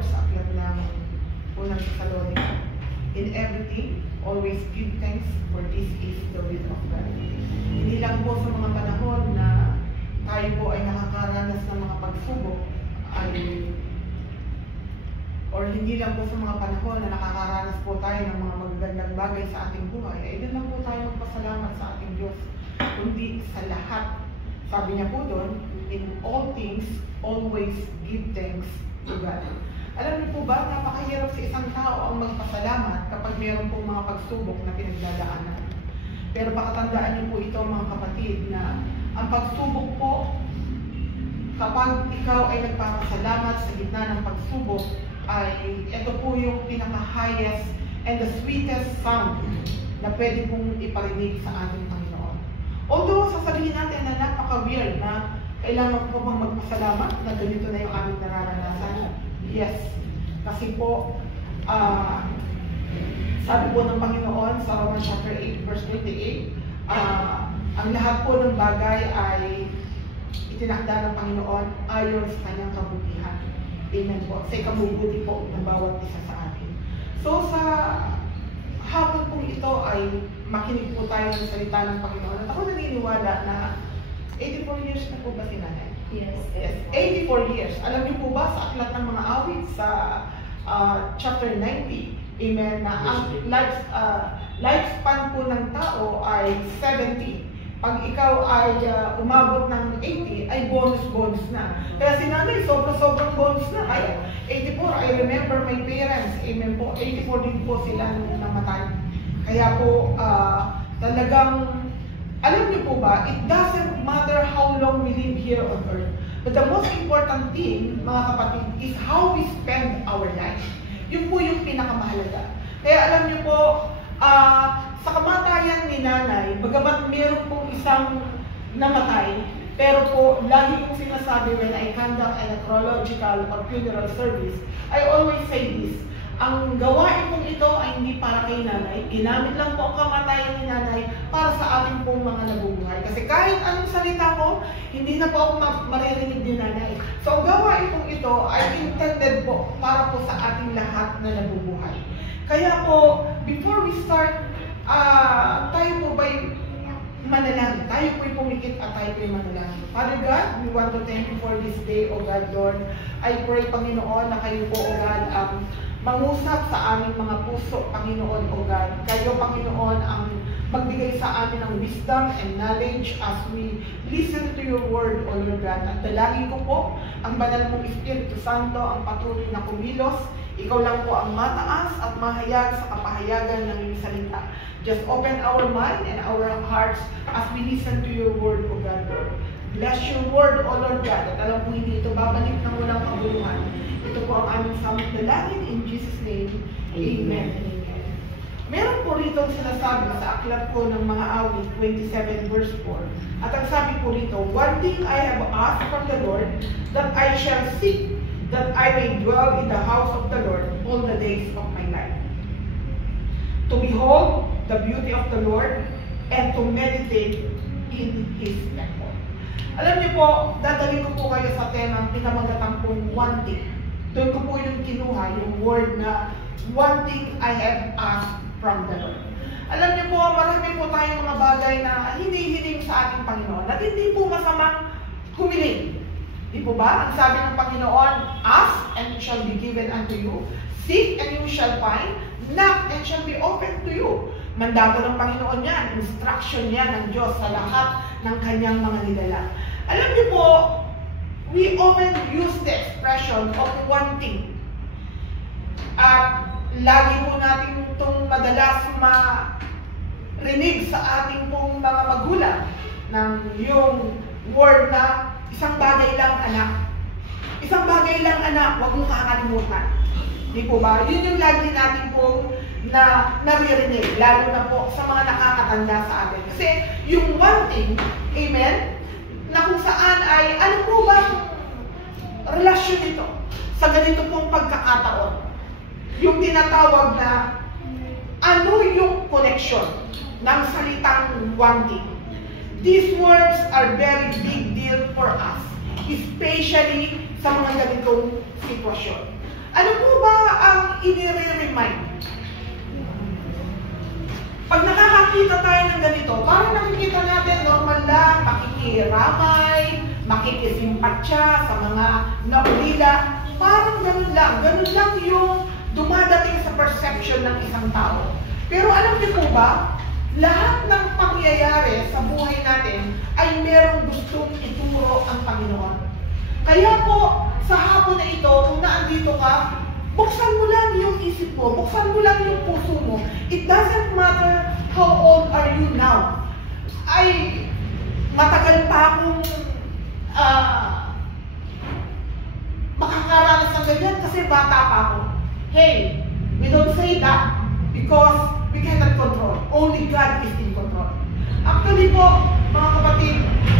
Lord sa aklat ng unang Thessalonica. In everything, always give thanks, for this is the will of God. Hindi lang po sa mga panahon na tayo po ay nakakaranas ng mga pagsubok, or hindi lang po sa mga panahon na nakakaranas po tayo ng mga magagandang bagay sa ating buhay, ay doon lang po tayo magpasalamat sa ating Diyos. Kundi sa lahat, sabi niya po doon, in all things, always give thanks to God. Alam niyo po ba, napakahirap sa isang tao ang magpasalamat kapag mayroon pong mga pagsubok na pinagdadaanan. Pero pakatandaan niyo po ito mga kapatid na ang pagsubok po, kapag ikaw ay nagpapasalamat sa gitna ng pagsubok, ay ito po yung pinaka-highest and the sweetest sound na pwede pong iparinig sa ating Panginoon. Although sasabihin natin na napaka-weird na kailangan ko bang magpasalamat na ganito na yung aming nararanasan. Yes, kasi po, sabi po ng Panginoon sa Romans chapter 8 verse 28, ang lahat po ng bagay ay itinakda ng Panginoon ayon sa kanyang kabutihan. Amen po. Sa ikabubuti po ng bawat isa sa atin. So sa hapon pong ito ay makinig po tayo ng salita ng Panginoon. At ako naniniwala na 84 years na po ba si Nanay? Yes. Yes, 84 years. Alam niyo po ba sa aklat ng mga awit sa chapter 90, amen, na ang lifespan po ng tao ay 70. Pag ikaw ay umabot ng 80, ay bonus na. Kaya si Nanay, sobrang bonus na. Ay, 84, I remember my parents, amen po, 84 din po sila nung namatay. Kaya po, talagang, alam niyo po ba, it doesn't matter how long we live here on earth. But the most important thing, mga kapatid, is how we spend our life. Yun po yung pinakamahalaga. Kaya alam niyo po, sa kamatayan ni Nanay, bagamat meron pong isang namatay, pero po, lagi kong sinasabi when I conduct a necrological or funeral service, I always say this, ang gawain pong ito ay hindi para kay Nanay, ginamit lang po ang kamatayan ni Nanay para sa ating pong mga nabubuhay. Kasi kahit anong salita ko, hindi na po ako maririnig ni Nanay. So ang gawain pong ito ay intended po para po sa ating lahat na nabubuhay. Kaya po, before we start, tayo po ba'y manalangin? Tayo po'y pumikit at tayo po'y manalangin. Father God, we want to thank you for this day, O God, Lord. I pray, Panginoon, na kayo po, O God, mangusap sa aming mga puso, Panginoon, O God. Kayo, Panginoon, ang magbigay sa amin ng wisdom and knowledge as we listen to your word, O Lord God. At dalangin ko po, ang banal mong Espiritu Santo, ang patuloy na kumilos. Ikaw lang po ang mataas at mahayag sa kapahayagan ng iyong salita. Just open our mind and our hearts as we listen to your word, O God, Lord. Bless your word, O Lord God. At alam po hindi ito babalik ng walang kabuluhan. Ito po ang aming samot dalangin in Jesus' name. Amen. Amen. Meron po rito sinasabi sa aklat ko ng mga awit 27 verse 4. At ang sabi po rito, one thing I have asked from the Lord, that I shall seek, that I may dwell in the house of the Lord all the days of my life, to behold the beauty of the Lord and to meditate in His temple. Alam niyo po, dadalhin ko po kayo sa tema pinamagatan pong one thing. Doon ko po yung kinuha, yung word na one thing I have asked from the Lord. Alam niyo po, marami po tayong mga bagay na hinihiling sa ating Panginoon at hindi po masamang humiling. Di po ba? Ang sabi ng Panginoon, ask and it shall be given unto you. Seek and you shall find. Knock and shall be open to you. Mandato ng Panginoon yan. Instruction yan ng Diyos sa lahat ng kanyang mga nidala. Alam niyo po, we often use the expression of wanting. At lagi po natin itong madalas marinig sa ating pong mga magulang ng yung word na isang bagay lang anak. Isang bagay lang anak, huwag mong kakalimutan. Di po ba? Yun yung lagi natin pong naririnig, lalo na po sa mga nakakatanda sa atin. Kasi yung one thing, amen, na kung saan ay, ano po ba relasyon nito sa ganito pong pagkakataon? Yung tinatawag na, ano yung connection ng salitang one thing? These words are very big deal for us, especially sa mga ganitong sitwasyon. Ano po ba ang inire-remind? Pag nakakakita tayo ng ganito, parang nakikita natin normal lang, makikiramay, makikisimpatya sa mga naulila. Parang ganun lang yung dumadating sa perception ng isang tao. Pero alam niyo po ba, lahat ng pangyayari sa buhay natin ay merong gustong ituro ang Panginoon. Kaya po, sa hapon na ito, kung naandito ka, buksan mo lang yung isip mo, buksan mo lang yung puso mo. It doesn't matter how old are you now. Ay, matagal pa akong makakaranas ng ganyan kasi bata pa ako. Hey, we don't say that because we cannot control. Only God is in control. Actually po, mga kapatid,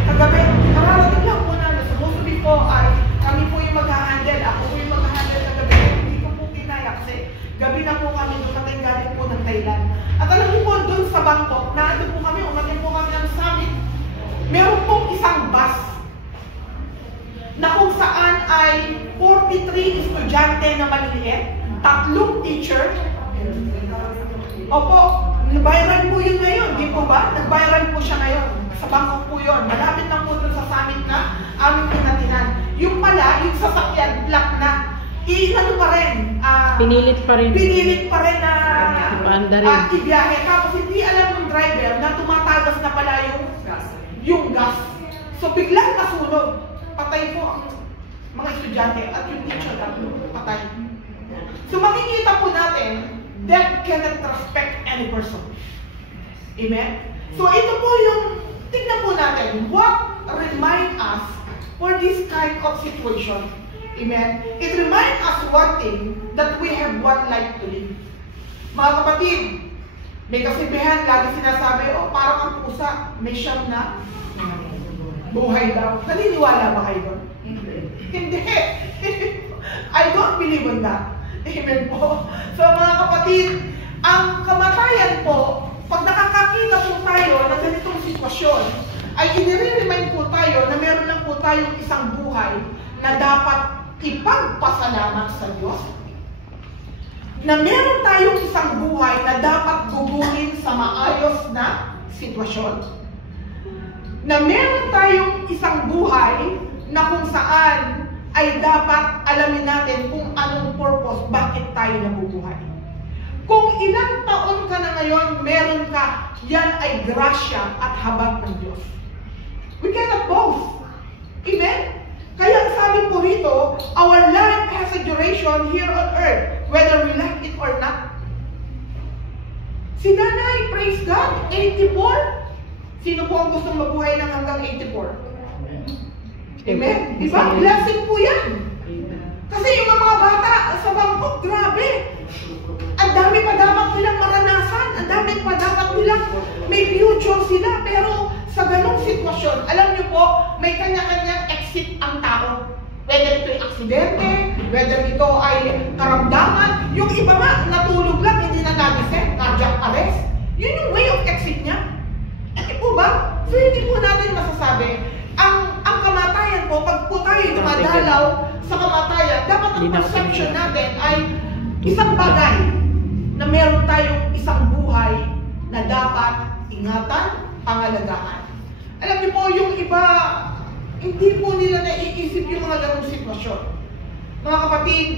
kagabi, kararating lang po namin. Supposedly po ay kami po yung mag-handle. Ako po yung mag-handle kagabi. Hindi ko po kinaya kasi gabi na po kami dumating galing po ng Thailand. At alam niyo po, doon sa Bangkok, naandun po kami, umating po kami ng summit. Meron pong isang bus na kung saan ay 43 estudyante na maliliit, 3 teacher. Opo, viral po yun ngayon, di po ba? Nag-viral po siya ngayon. Sa Bangkok po yun. Malapit lang po dun sa summit na aming pinatinan. Yung pala, yung sasakyan, black na. Ano pa rin? Pinilit pa rin na ibiyahe. Tapos hindi alam ng driver na tumatagas na pala yung gas. So biglang nasunog. Patay po ang mga estudyante at yung teacher patay. So makikita po natin, death cannot respect any person. Amen? So ito po yung, tignan po natin, what remind us for this kind of situation. Amen? It reminds us one thing, that we have one life to live. Mga kapatid, may kasibihan, lagi sinasabi, parang ang pusa, may siyam na buhay daw. Naniniwala ba kayo doon? Hindi. I don't believe in that. Amen po. So mga kapatid, ang kamatayan po, pag nakakakita po tayo ng ganitong sitwasyon, ay inire-remind po tayo na meron lang po tayong isang buhay na dapat ipagpasalamat sa Diyos. Na meron tayong isang buhay na dapat guguhin sa maayos na sitwasyon. Na meron tayong isang buhay na kung saan ay dapat alamin natin kung anong purpose, bakit tayo nabubuhay. Kung ilang taon ka na ngayon, meron ka, yan ay grasya at habag ng Diyos. We cannot boast. Amen? Kaya sabi po rito, our life has a duration here on earth, whether we like it or not. Si Nanay, praise God, 84. Sino po ang gustong mabuhay ng hanggang 84? Amen? Diba? Blessing po yan. Kasi yung mga bata sa Bangkok, grabe. Ang dami pa dapat nilang maranasan. Ang dami pa dapat nilang may future sila. Pero sa ganong sitwasyon, alam niyo po, may kanya-kanyang exit ang tao. Whether ito ay aksidente, whether ito ay karamdaman. Yung iba nga, natulog lang, hindi na nagising, cardiac arrest. Yun yung way of exit niya. Po ba? So hindi po natin masasabi. Ang kamatayan po, pag po tayo dumadalaw sa kamatayan, dapat ang perception natin ay isang bagay na meron tayong isang buhay na dapat ingatan, pangalagaan. Alam niyo po, yung iba, hindi po nila naiisip yung mga ganong sitwasyon. Mga kapatid,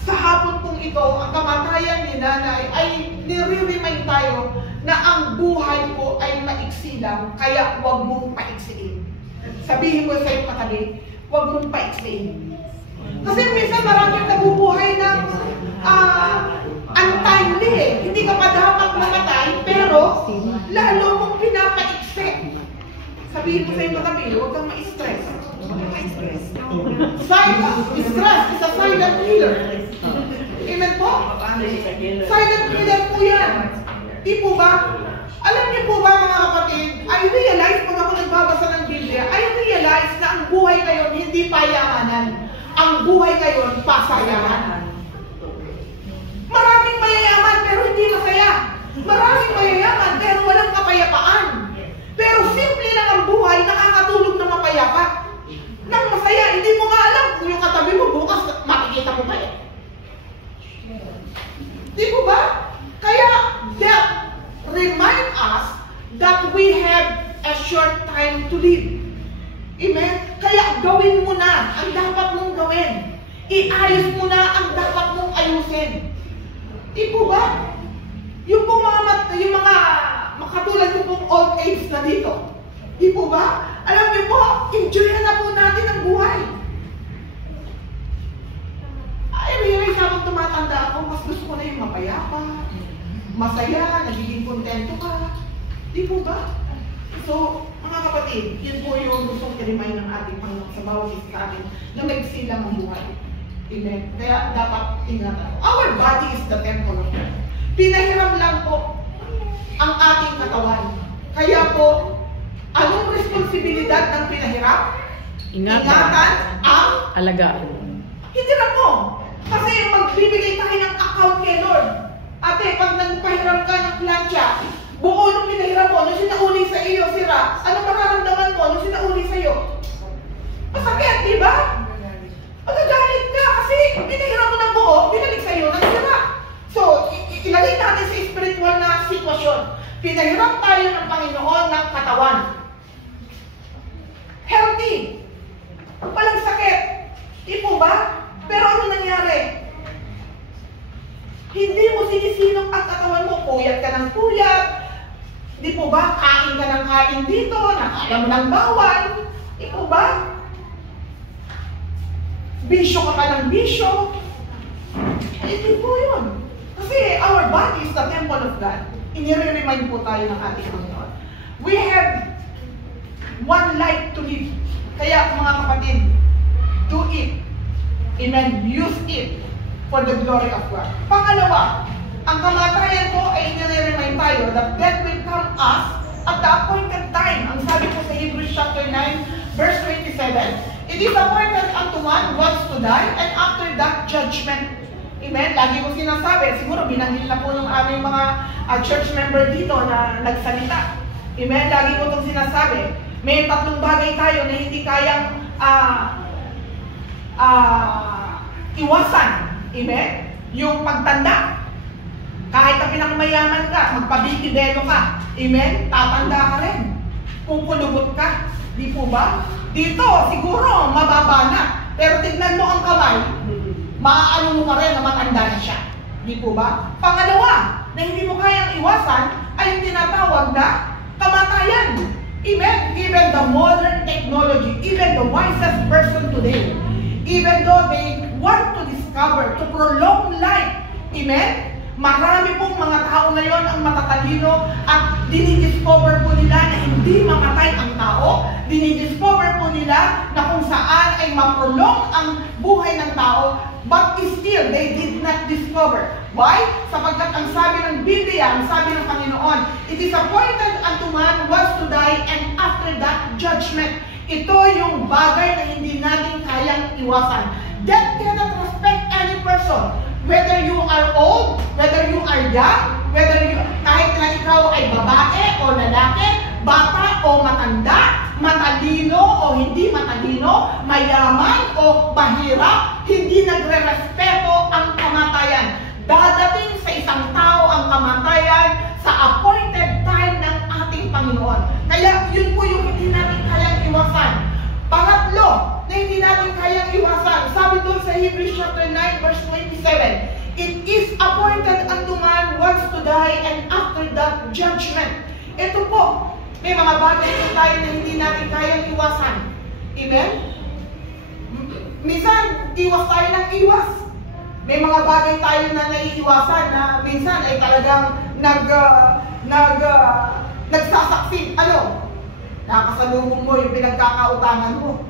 sa hapon pong ito, ang kamatayan ni Nanay ay nire-remind tayo na ang buhay po ay maiksi lang, kaya huwag mong paiksiin. Sabihin mo sa iyong katabi, huwag mong paiksiin. Kasi minsan maraming nabubuhay ng untimely eh. Hindi ka pa dapat mamatay, pero lalo mong pinapaiksi. Sabihin mo sa iyong katabi, huwag kang ma-stress. Stress is a silent killer. Amen po? Silent killer po yan. Di po ba? Alam niyo po ba mga kapatid, I realize pag ako nagbabasa ng Biblia, I realize na ang buhay ngayon hindi payamanan. Ang buhay ngayon, pasayaman. Maraming mayayaman pero hindi masaya. Maraming mayayaman pero walang kapayapaan. Pero simple lang ang buhay, nakakatulog na mapayapa. Nang masaya, hindi mo nga alam kung yung katabi mo bukas, makikita mo ba eh. we have a short time to live. Amen? Kaya gawin mo na ang dapat mong gawin. Iayos mo na ang dapat mong ayusin. Di po ba? Yung mga makatulad ko pong old age na dito. Di po ba? Alam niyo po, enjoy na po natin ang buhay. I realize habang tumatanda ako, mas gusto ko na yung mapayapa, masaya, nagiging kontento ka. Di po ba? So, mga kapatid, yun po yung gustong i-remind ng ating Panginoon sa bawat isa atin na nagsilang ang buhay. Amen. Kaya dapat ingatan. Our body is the temple of God. Pinahiram lang po ang ating katawan. Kaya po, anong responsibilidad ng pinahiram? Ingatan ang alagaan. Hindi na po. Kasi magbibigay tayo ng account kay Lord. Ate, pag nagpahiram ka ng plancha, buo nung pinahiram mo, nung sinauli sa iyo, sira, ano mararamdaman mo nung sinauli sa iyo? Masakit, di ba? Magagalit ka kasi pinahiram mo ng buo, binalik sa iyo, nagsira. So, ilagay natin sa spiritual na sitwasyon. Pinahiram tayo ng Panginoon ng katawan. Healthy. Walang sakit. Di po ba? Pero ano nangyari? Hindi mo sinisinong ang katawan mo. Puyat ka ng puyat. Di po ba? Kain ka ng kain dito. Nakala mo ng bawal. Di po ba? Bisyo ka pa ng bisyo. Hindi po yun. Kasi our body is the temple of God. Inire-remind po tayo ng ating Panginoon. We have one life to live. Kaya mga kapatid, do it. Amen. Use it for the glory of God. Pangalawa, ang kamatayan po ay inire-remind tayo that death will come us at the appointed time. Ang sabi po sa Hebrews chapter 9, verse 27, it is appointed unto one once to die, and after that, judgment. Amen? Lagi ko sinasabi, siguro binanggit na po ng aming mga church member dito na nagsalita. Amen? Lagi ko itong sinasabi. May tatlong bagay tayo na hindi kayang iwasan. Amen? Yung pagtanda. Kahit na pinakamayaman ka, magpabikibelo ka. Amen? Tatanda ka rin. Pupulugot ka. Di po ba? Dito, siguro, mababa na. Pero tignan mo ang kamay, maaano mo pa rin na matanda na siya. Di po ba? Pangalawa, na hindi mo kayang iwasan, ay yung tinatawag na kamatayan. Amen? Even the modern technology, even the wisest person today, even though they want to discover, to prolong life, amen? Marami pong mga tao ngayon ang matatalino at dinidiscover po nila na hindi mamatay ang tao. Dinidiscover po nila na kung saan ay maprolong ang buhay ng tao, but still, they did not discover. Why? Sapagkat ang sabi ng Biblia, ang sabi ng Panginoon, it is appointed unto man once to die, and after that, judgment. Ito yung bagay na hindi natin kayang iwasan. Death cannot respect any person. Whether you are old, whether you are young, kahit na ikaw ay babae o lalaki, bata o matanda, matalino o hindi matalino, mayaman o mahirap, hindi nagre-respeto ang kamatayan. Dadating sa isang tao ang kamatayan sa appointed time ng ating Panginoon. Kaya yun po yung hindi natin kayang iwasan. Pangatlo, na hindi natin kayang iwasan. Sabi doon sa Hebrews chapter 9, verse 27, it is appointed unto man once to die, and after that, judgment. Ito po, may mga bagay po tayo na hindi natin kayang iwasan. Amen? Minsan, iwas tayo ng iwas. May mga bagay tayo na naiiwasan na minsan ay talagang nagsasaksi. Ano? Nakasalubong mo yung pinagkakautangan mo.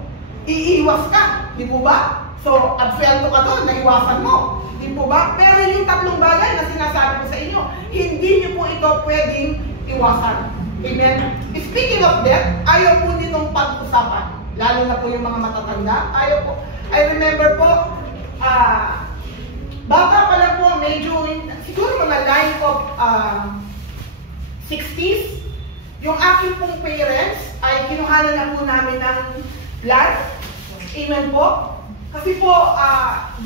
Iiwas ka, di po ba? So, absuelto ka doon, naiwasan mo. Di po ba? Pero yung tatlong bagay na sinasabi ko sa inyo, hindi niyo po ito pwedeng iwasan. Amen? Speaking of death, ayaw po nitong pag-usapan. Lalo na po yung mga matatanda. Ayaw po. I remember po, bata pa lang po, medyo, siguro mga line of 60s, yung aking pong parents ay kinuhanan na po namin ng blood. Amen po. Kasi po,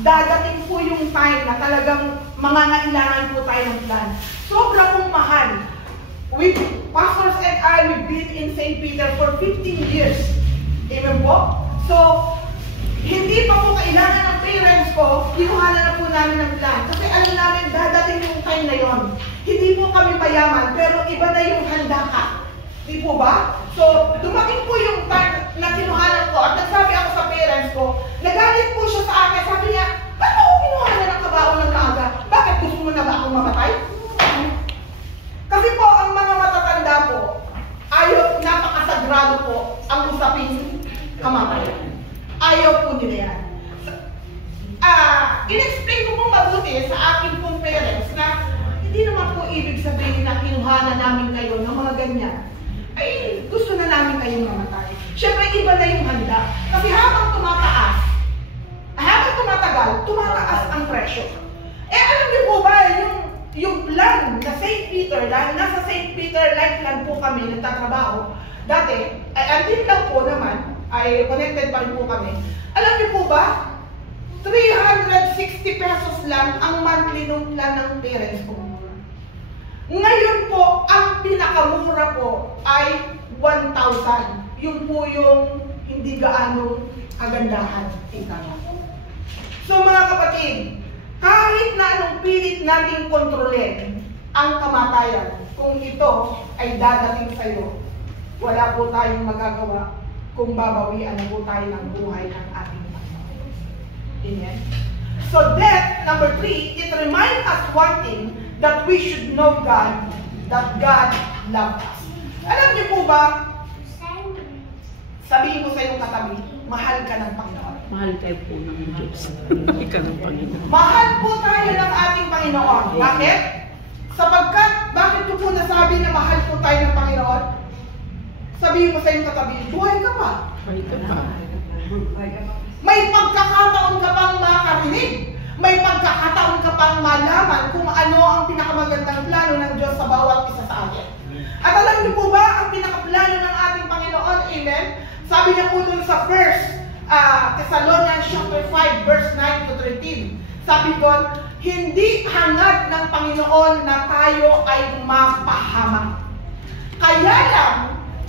dadating po yung time na talagang mangangailangan po tayo ng blood. Sobra pong mahal. With pastors and I, we in St. Peter for 15 years. Amen po? So, hindi pa po kailangan ng parents ko, kinuhanan na po namin ng plan. Kasi alam namin, dadating yung time na yon. Hindi po kami mayaman, pero iba na yung handa ka. Di po ba? So, dumating po yung time na kinuhanan ko at nagsabi ako sa parents ko, nagalit po siya sa akin. Sabi niya, ba't ako kinuhanan ng kabaon ng maaga? Bakit gusto mo na ba akong mamatay? Kasi po, ang mga matatanda po, ayaw, napakasagrado po ang usapin kamatayan. Ayaw po nila yan. In-explain ko pong mabuti sa akin pong parents na hindi naman po ibig sabihin na kinuhanan namin kayo ng mga ganyan. Ay, gusto na namin kayong mamatay. Siyempre, iba na yung handa. Kasi habang tumatagal, ang presyo. Eh, alam niyo po ba, yung plan na St. Peter, dahil nasa St. Peter Lifeline po kami nagtatrabaho, dati, until now po naman, ay connected pa rin po kami. Alam niyo po ba, 360 pesos lang ang monthly nung plan ng parents ko. Ngayon po, ang pinakamura po ay 1,000. Yun po yung hindi gaano kagandahan. So mga kapatid, kahit na anong pilit nating kontrolin ang kamatayan, kung ito ay dadating sa iyo, wala po tayong magagawa kung babawian na po tayo ng buhay ng ating Panginoon. Amen? So death, number 3, it reminds us one thing, that we should know God, that God loves us. Alam niyo po ba, sabihin ko sa iyong katabi, mahal ka ng Panginoon. Mahal kayo po ng Diyos. Mahal ka ng Panginoon. Mahal po tayo ng ating Panginoon. Bakit? Sapagkat, bakit ko po nasabi na mahal po tayo ng Panginoon? Sabihin mo sa iyong katabi, buhay ka pa. Buhay ka pa. May pagkakataon ka pang makarinig. May pagkakataon ka pang malaman kung ano ang pinakamagandang plano ng Diyos sa bawat isa sa atin. At alam niyo po ba ang pinakaplano ng ating Panginoon? Amen? Sabi niya po dun sa verse, Thessalonians chapter 5, verse 9 to 13. Sabi doon, hindi hangad ng Panginoon na tayo ay mapahamak. Kaya lang,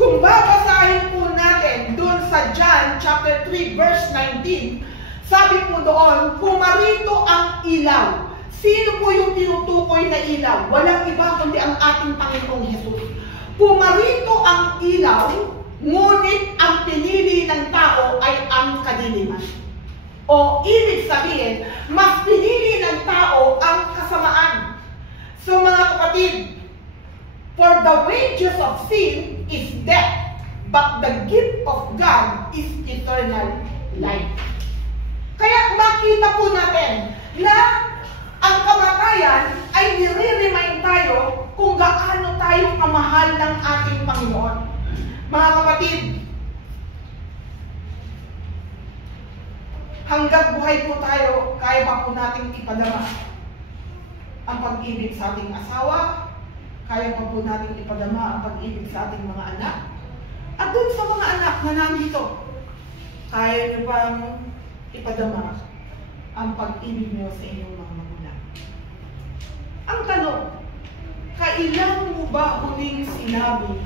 kung babasahin po natin dun sa John chapter 3, verse 19, sabi po doon, pumarito ang ilaw. Sino po yung tinutukoy na ilaw? Walang iba kundi ang ating Panginoong Hesus. Pumarito ang ilaw, ngunit ang pinili ng tao ay ang kadiliman. O ibig sabihin, mas pinili ng tao ang kasamaan. So mga kapatid, for the wages of sin is death, but the gift of God is eternal life. Kaya makita po natin na ang kamatayan ay nire-remind tayo kung gaano tayo kamahal ng ating Panginoon. Mga kapatid, hanggang buhay po tayo, kaya pa po nating ipadama ang pag-ibig sa ating asawa, kaya pa po nating ipadama ang pag-ibig sa ating mga anak. At dun sa mga anak na nandito, kaya nyo bang ipadama ang pag-ibig niyo sa inyong mga magulang? Ang tanong, kailan mo ba huling sinabi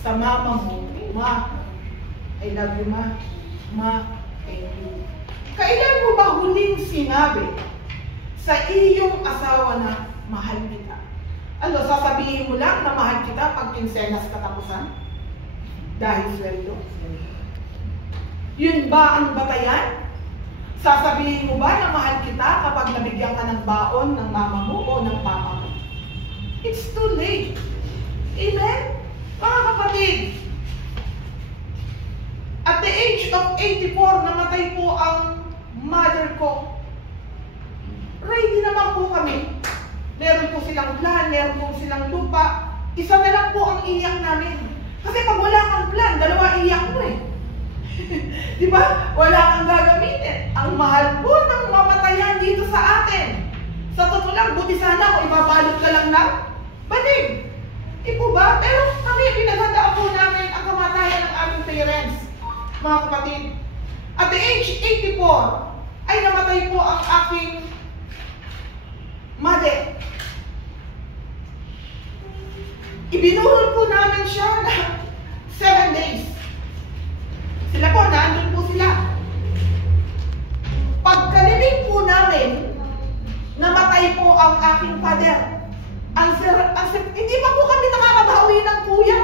sa mama mo, Ma, I love you, Ma. Ma, thank you. Kailan mo ba huling sinabi sa iyong asawa na mahal kita? Ano, sasabihin mo lang na mahal kita pag kinsenas katapusan? Dahil sweldo. Yun ba ang batayan? Sasabihin mo ba na mahal kita kapag nabigyan ka ng baon ng mama mo o ng papa mo? It's too late. Amen? Mga kapatid, at the age of 84, namatay po ang mother ko. Ready naman po kami. Meron po silang plan, meron po silang lupa. Isa na lang po ang iyak namin. Kasi pag wala kang plan, dalawa iyak mo eh. Di ba? Wala kang gagamitin. Ang mahal po ng mamatayan dito sa atin. Sa totoo lang, buti sana kung ibabalot ka lang ng banig. Ipo ba? Pero kami, pinaghandaan po namin ang kamatayan ng aming parents, mga kapatid. At the age 84, ay namatay po ang aking mother. Ibinurol po namin siya na 7 days. Sila po, nandun po sila. Pagkalibing po namin, namatay po ang aking father. Hindi pa po kami nakakabawi ng kuya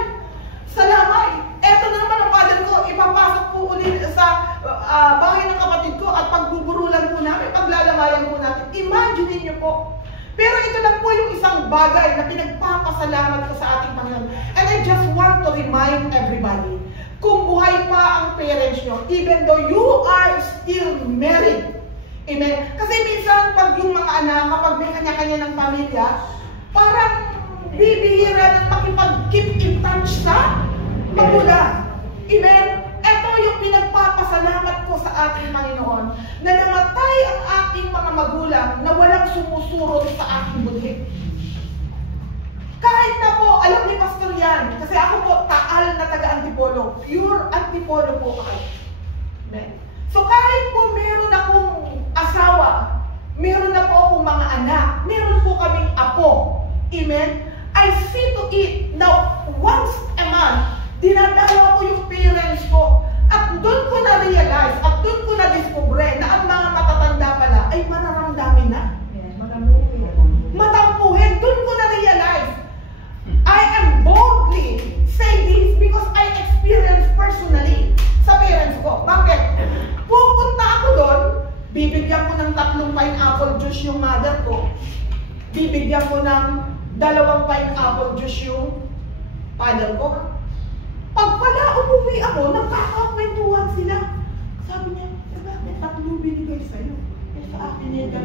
sa lamay. Eto na naman ang father ko, ipapasok po ulit sa bahay ng kapatid ko at pagbuburulan po namin, paglalamayan po natin. Imagine niyo po. Pero ito lang po yung isang bagay na pinagpapasalamat ko sa ating Panginoon. And I just want to remind everybody, kung buhay pa ang parents nyo, even though you are still married. Amen? Kasi minsan, pag yung mga anak, kapag may kanya-kanya ng pamilya, parang bibihira ng makipag-keep in touch sa magulang. Amen? Ito yung pinagpapasalamat ko sa ating Panginoon, na namatay ang aking mga magulang na walang sumusurot sa aking budhi. Kahit na po, alam ni Pastor yan, kasi ako po, taal na taga-Antipolo. Pure Antipolo po ako. Amen? So kahit po meron akong asawa, meron na po akong mga anak, meron po kaming apo. Amen? I see to it na once a month, dinadalawa ko yung parents ko. At doon ko na-realize, at doon ko na-discover na ang mga matatanda pala ay mararamdamin na. Matampuhin. Doon ko na-realize. I am boldly say this because I experienced personally sa parents ko. Bakit? Pupunta ako doon, bibigyan ko ng 3 pineapple juice yung mother ko. Bibigyan ko ng 2 pineapple juice yung father ko. Pag pala umuwi ako, nagkakakwentuhan sila. Sabi niya, bakit 3 binigay sa'yo? Eh sa akin yung 2.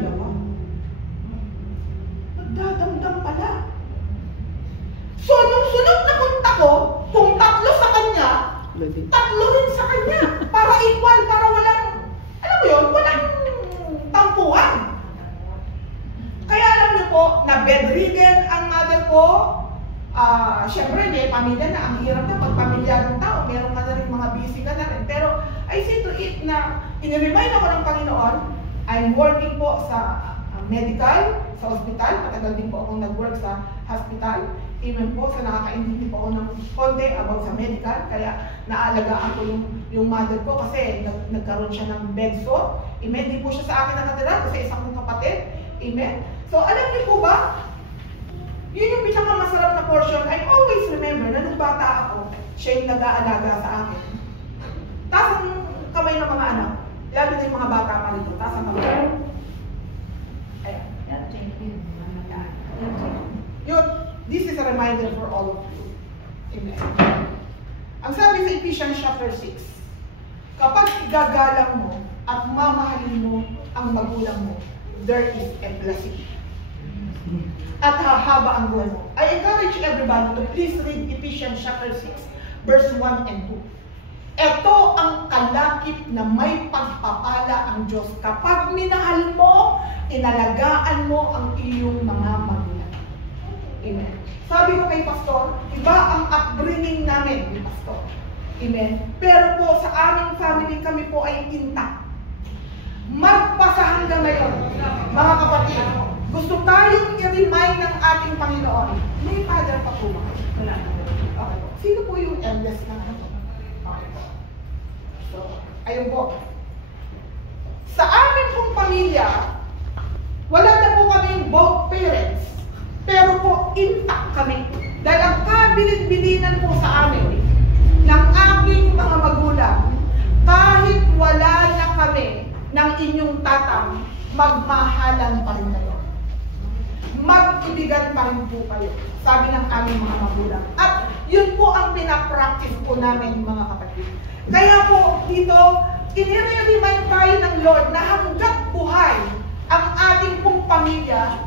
Nagdadamdam pala. So, nung sunod na punta ko, kung 3 sa kanya, 3 rin sa kanya. Para equal, para walang, alam mo yun, walang tampuhan. Kaya alam niyo po, na bedridden ang mother ko. Siyempre, may pamilya na. Ang hirap na pag pamilyarong tao, meron ka na rin mga busy ka na rin. Pero, I see to it na, iniremind ako ng Panginoon, I'm working po sa medical, sa hospital. Matagal din po akong nag-work sa hospital. Amen po, sa nakakaintindi po ako ng konti about sa medical. Kaya, naalagaan ko yung mother ko kasi nagkaroon siya ng bed sore. Amen, di po siya sa akin nakatira kasi isa kong kapatid. Amen. So, alam niyo po ba, yun yung pinakamasarap na portion. I always remember na nung bata ako, siya yung nag-aalaga sa akin. Taas ang kamay ng mga anak. Lalo na yung mga bata pa rito. Taas ang kamay. Ayan. Yun, this is a reminder for all of you. Amen. Ang sabi sa Ephesians chapter 6, kapag igagalang mo at mamahalin mo ang magulang mo, there is a blessing. At hahaba ang buhay mo. I encourage everybody to please read Ephesians chapter 6, verse 1 and 2. Ito ang kalakip na may pagpapala ang Diyos kapag minahal mo, inalagaan mo ang iyong mga magulang. Amen. Sabi ko kay Pastor, iba ang upbringing namin ni Pastor. Amen. Pero po sa aming family, kami po ay intact. Magpasa hanggang ngayon, mga kapatid, gusto tayong i-remind ng ating Panginoon, may father pa po ba? Wala. Okay po. Sino po yung eldest na ito? Okay po. So, ayun po. Sa amin pong pamilya, wala na po kaming both parents, pero po intact kami. Dahil ang kabilin-bilinan po sa amin ng aking mga magulang, kahit wala na kami ng inyong tatang, magmahalan pa rin kayo. Mag-ibigan pa rin po kayo, sabi ng aming mga magulang. At yun po ang pinapractice po namin, mga kapatid. Kaya po dito, inire-remind tayo ng Lord na hanggat buhay ang ating pong pamilya,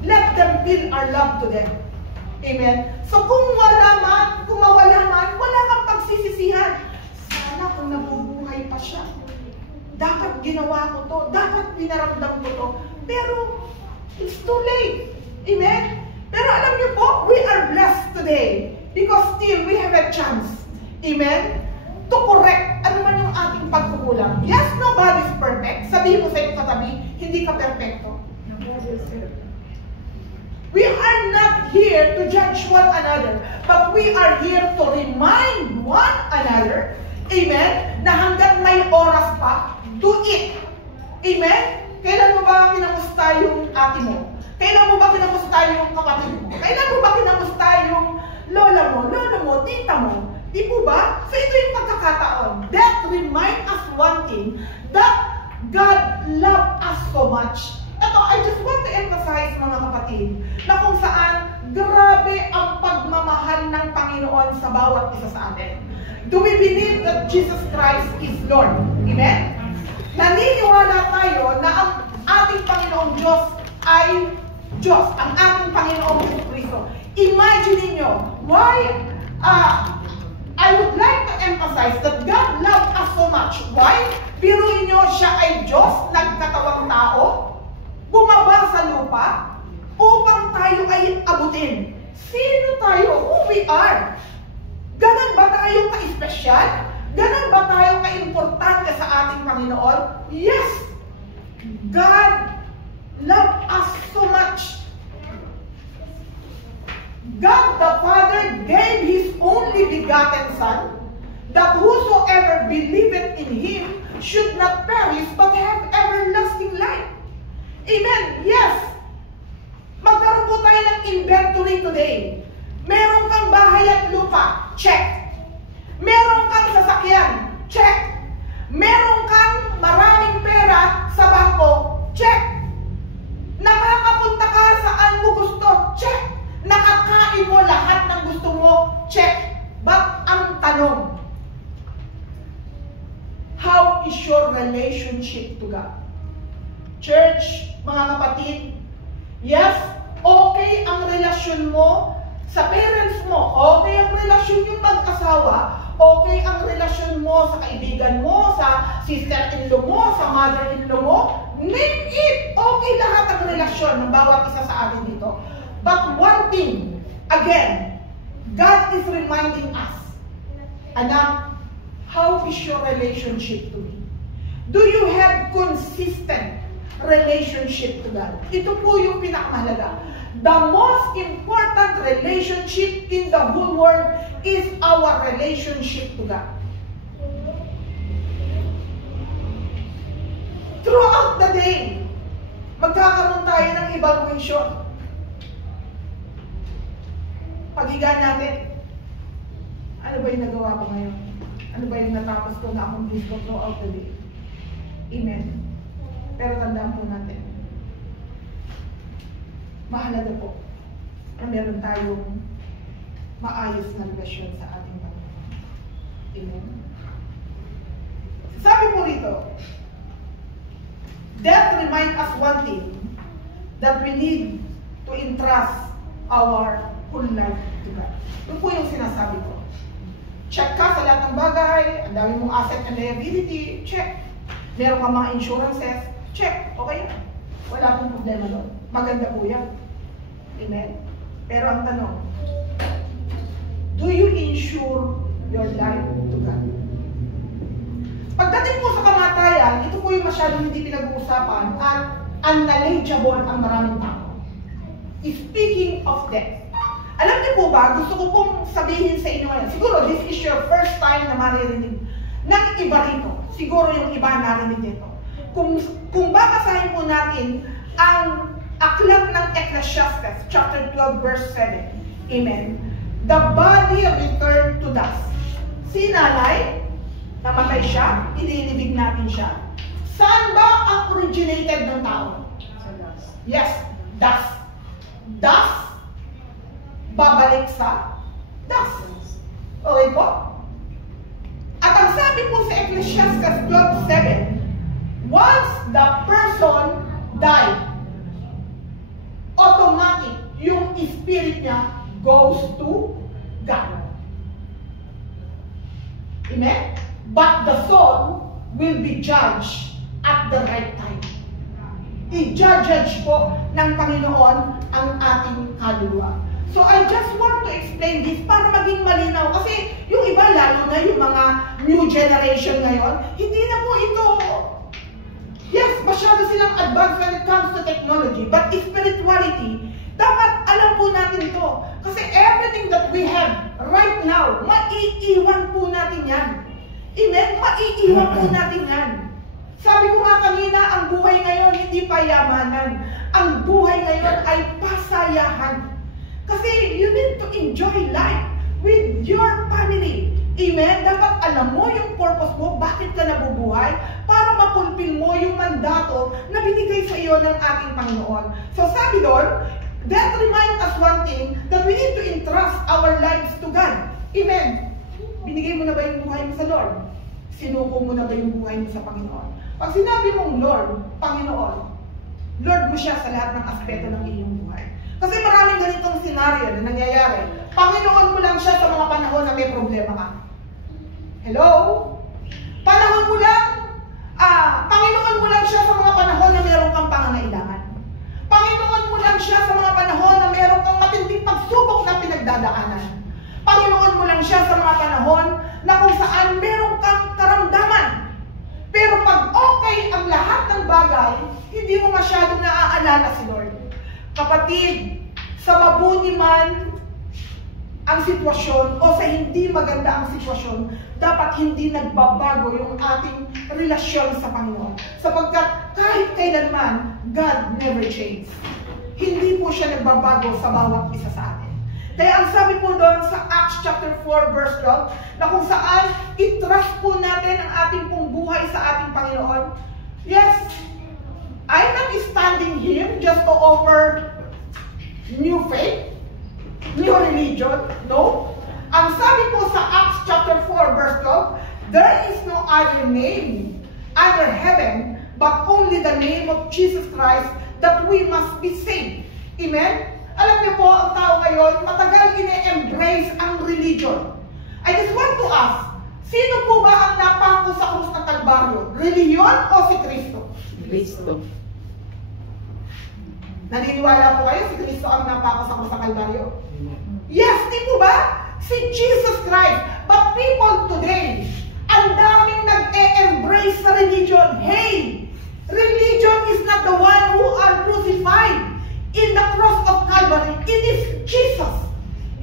let them feel our love to them. Amen? So kung mawala man, wala kang pagsisisihan. Sana kung nabubuhay pa siya. Dapat ginawa ko to, dapat pinaramdam ko to. Pero, it's too late. Amen? Pero alam niyo po, we are blessed today because still we have a chance. Amen? To correct ano man yung ating pagkukulang. Yes, nobody's perfect. Sabihin mo sa iyo katabi, hindi ka perfecto. We are not here to judge one another, but we are here to remind one another, amen, na hanggang may oras pa, to eat. Amen? Kailan mo ba kinamusta yung ate mo? Kailan mo ba kinamusta yung kapatid mo? Kailan mo ba kinamusta yung lola mo, tita mo? Di po ba? So ito yung pagkakataon. That remind us one thing, that God loved us so much. Ito, I just want to emphasize mga kapatid, na kung saan grabe ang pagmamahal ng Panginoon sa bawat isa sa atin. Do we believe that Jesus Christ is Lord? Amen? Naniniwala tayo na ang ating Panginoong Diyos ay Diyos, ang ating Panginoong Jesucristo. Imagine niyo, why I would like to emphasize that God loved us so much. Why? Biruin niyo, siya ay Diyos, nagkatawang tao, bumaba sa lupa, upang tayo ay abutin. Sino tayo? Who we are? Ganon ba tayo ka-espesyal? Ganon ba tayo ka-importante sa ating Panginoon? Yes! God loved us so much. God the Father gave His only begotten Son, that whosoever believeth in Him should not perish but have everlasting life. Amen. Yes. Magkaroon po tayo ng inventory today. Meron kang bahay at lupa. Check. Meron kang sasakyan. Check. Meron kang maraming pera sa bangko. Check. Nakakapunta ka saan mo gusto. Check. Nakakain mo lahat ng gusto mo. Check. But ang tanong, how is your relationship to God? Church, mga kapatid, yes, okay ang relasyon mo sa parents mo, okay ang relasyon yung mag-asawa, okay ang relasyon mo sa kaibigan mo, sa sister-in-law mo, sa mother-in-law mo, name it, okay lahat ang relasyon ng bawat isa sa atin dito. But one thing, again, God is reminding us, anak, how is your relationship to me? Do you have consistent relationship to God? Ito po yung pinakamahalaga. The most important relationship in the whole world is our relationship to God. Throughout the day, magkakaroon tayo ng evaluation. Paghiga natin, ano ba yung nagawa ko ngayon? Ano ba yung natapos ko na accomplish ko throughout the day? Amen. Pero tandaan po natin, mahalaga po na meron tayong maayos na relasyon sa ating Panginoon. Amen. Sabi po rito, that remind us one thing, that we need to entrust our whole life to God. Ito po yung sinasabi ko. Check ka sa lahat ng bagay, ang dami mong asset and liability, check. Meron ka mga insurances, check. Okay? Wala pong problema doon. Maganda po yan. Amen? Pero ang tanong, do you insure your life to God? Pagdating po sa kamatayan, ito po yung masyadong hindi pinag-uusapan at unknowledgeable ang maraming tao. Speaking of death, alam niyo po ba, gusto ko pong sabihin sa inyo ngayon, siguro this is your first time na maririnig ng iba rito. Siguro yung iba narinig nito. Kung babasahin po natin ang aklat ng Ecclesiastes, chapter 12, verse 7. Amen. The body returned to dust. Si nanay, namatay siya, ililibig natin siya. Saan ba ang originated ng tao? Sa dust. Yes, dust. Dust, babalik sa dust. Okay po? At ang sabi po sa Ecclesiastes 12:7, once the person died, automatic yung spirit niya goes to God. Amen? But the soul will be judged at the right time. I-judge po ng Panginoon ang ating kaluluwa. So I just want to explain this para maging malinaw. Kasi yung iba, lalo na yung mga new generation ngayon, hindi na po ito. Yes, masyado silang advanced when it comes to technology. But spirituality, dapat Alam po natin to. Kasi everything that we have right now, maiiwan po natin yan. Amen? Maiiwan po natin yan. Sabi ko nga kanina, ang buhay ngayon hindi payamanan. Ang buhay ngayon ay pasayahan. Kasi you need to enjoy life with your family. Amen? Dapat alam mo yung purpose mo, bakit ka nabubuhay, para mapulpil mo yung mandato na binigay sa iyo ng ating Panginoon. So sabi doon, that reminds us one thing, that we need to entrust our lives to God. Amen? Binigay mo na ba yung buhay mo sa Lord? Sinuko mo na ba yung buhay mo sa Panginoon? Pag sinabi mong Lord, Panginoon, Lord mo siya sa lahat ng aspeto ng iyong buhay. Kasi maraming ganitong senaryo na nangyayari. Panginoon mo lang siya sa mga panahon na may problema ka. Hello? Panahon mo lang, Panginoon mo lang siya sa mga panahon na meron kang pangangailangan. Panginoon mo lang siya sa mga panahon na meron kang matinding pagsubok na pinagdadaanan. Panginoon mo lang siya sa mga panahon na kung saan meron kang karamdaman. Pero pag okay ang lahat ng bagay, hindi mo masyadong naaalala si Lord. Kapatid, sa mabuti man ang sitwasyon o sa hindi maganda ang sitwasyon, dapat hindi nagbabago yung ating relasyon sa Panginoon. Sapagkat kahit kailanman, God never changes. Hindi po siya nagbabago sa bawat isa sa atin. Kaya ang sabi po doon sa Acts chapter 4 verse 12, na kung saan i-trust po natin ang ating pong buhay sa ating Panginoon. Yes, I'm not standing here just to offer new faith, new religion. No. Ang sabi po sa Acts chapter 4 verse 12, there is no other name under heaven but only the name of Jesus Christ that we must be saved. Amen? Alam niyo po, ang tao ngayon, matagal ine-embrace ang religion. I just want to ask, sino po ba ang napako sa krus ng Kalbaryo? Reliyon o si Kristo? Kristo. Naniniwala po kayo si Kristo ang napako sa krus ng Kalbaryo? Yes, di po ba? Si Jesus Christ. But people today, ang daming nag-e-embrace sa religion. Hey, religion is not the one who are crucified in the cross of Calvary. It is Jesus.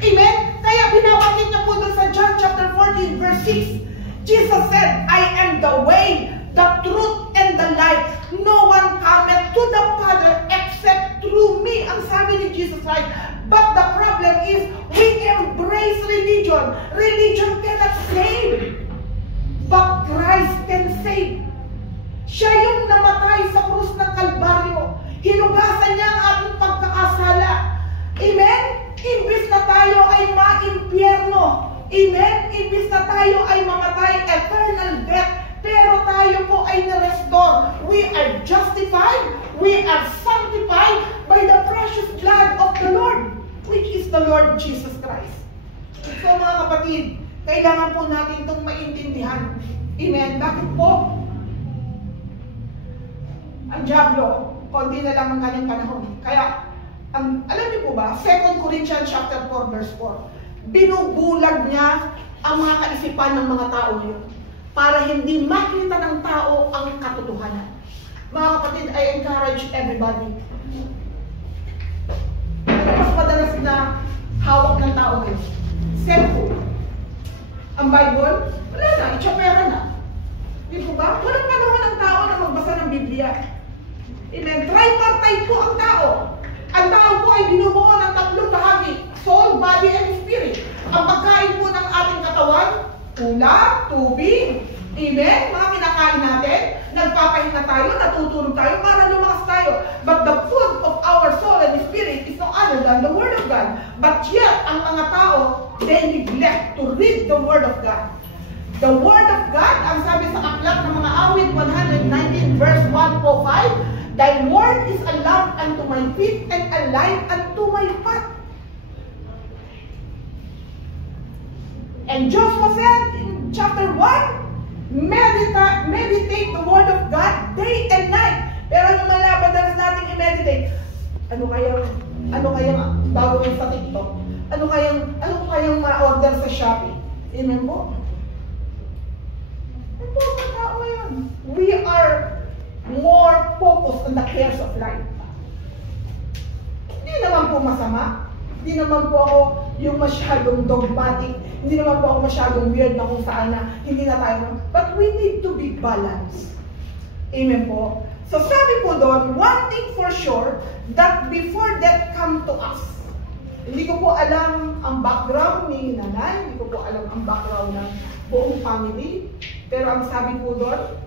Amen? Kaya binabanggit niya po doon sa John chapter 14 verse 6. Jesus said, I am the way, the truth, and the life. No one cometh to the Father except through me. Ang sabi ni Jesus Christ. But the problem is, we embrace religion. Religion cannot save. But Christ can save. Siya yung namatay sa krus ng Kalbaryo. Hinugasan niya ang ating pagkakasala. Amen? Imbis na tayo ay ma-impyerno. Amen? Imbis na tayo ay mamatay, eternal death. Pero tayo po ay na-restore. We are justified. We are sanctified by the precious blood of the Lord, which is the Lord Jesus Christ. So mga kapatid, kailangan po natin itong maintindihan. Amen? Bakit po? Ang diablo, konti na lang ang kanyang panahon. Kaya, alam niyo po ba, 2 Corinthians chapter 4 verse 4, binubulag niya ang mga kaisipan ng mga tao ngayon para hindi makita ng tao ang katotohanan. Mga kapatid, I encourage everybody. Ano mas madalas na hawak ng tao ngayon? Cellphone. Ang Bible, wala na, itsapera na. Di po ba? Walang panahon ng tao na magbasa ng Biblia. Amen. Tripartite po ang tao. Ang tao po ay binubuo ng tatlong bahagi. Soul, body, and spirit. Ang pagkain po ng ating katawan, ulam, tubig. Amen. Mga kinakain natin, nagpapahinga tayo, natutulog tayo para lumakas tayo. But the food of our soul and spirit is no other than the Word of God. But yet, ang mga tao, they neglect to read the Word of God. The Word of God, ang sabi sa aklat ng mga awit 119 verse 105, Thy word is a lamp unto my feet and a light unto my path. And Joshua said in chapter 1, meditate the word of God day and night. Pero ano malabadalas natin i-meditate? Ano kayang bago yung sa TikTok? Ano kayang ma-order sa Shopee? Amen po? Ito ang tao ngayon. We are more focused on the cares of life. Hindi naman po masama. Hindi naman po ako yung masyadong dogmatic, hindi naman po ako masyadong weird na kung saan na hindi na tayo. But we need to be balanced. Amen po. So sabi po doon, one thing for sure, that before death come to us. Hindi ko po alam ang background ni nanay, hindi ko po alam ang background ng buong family. Pero ang sabi po doon,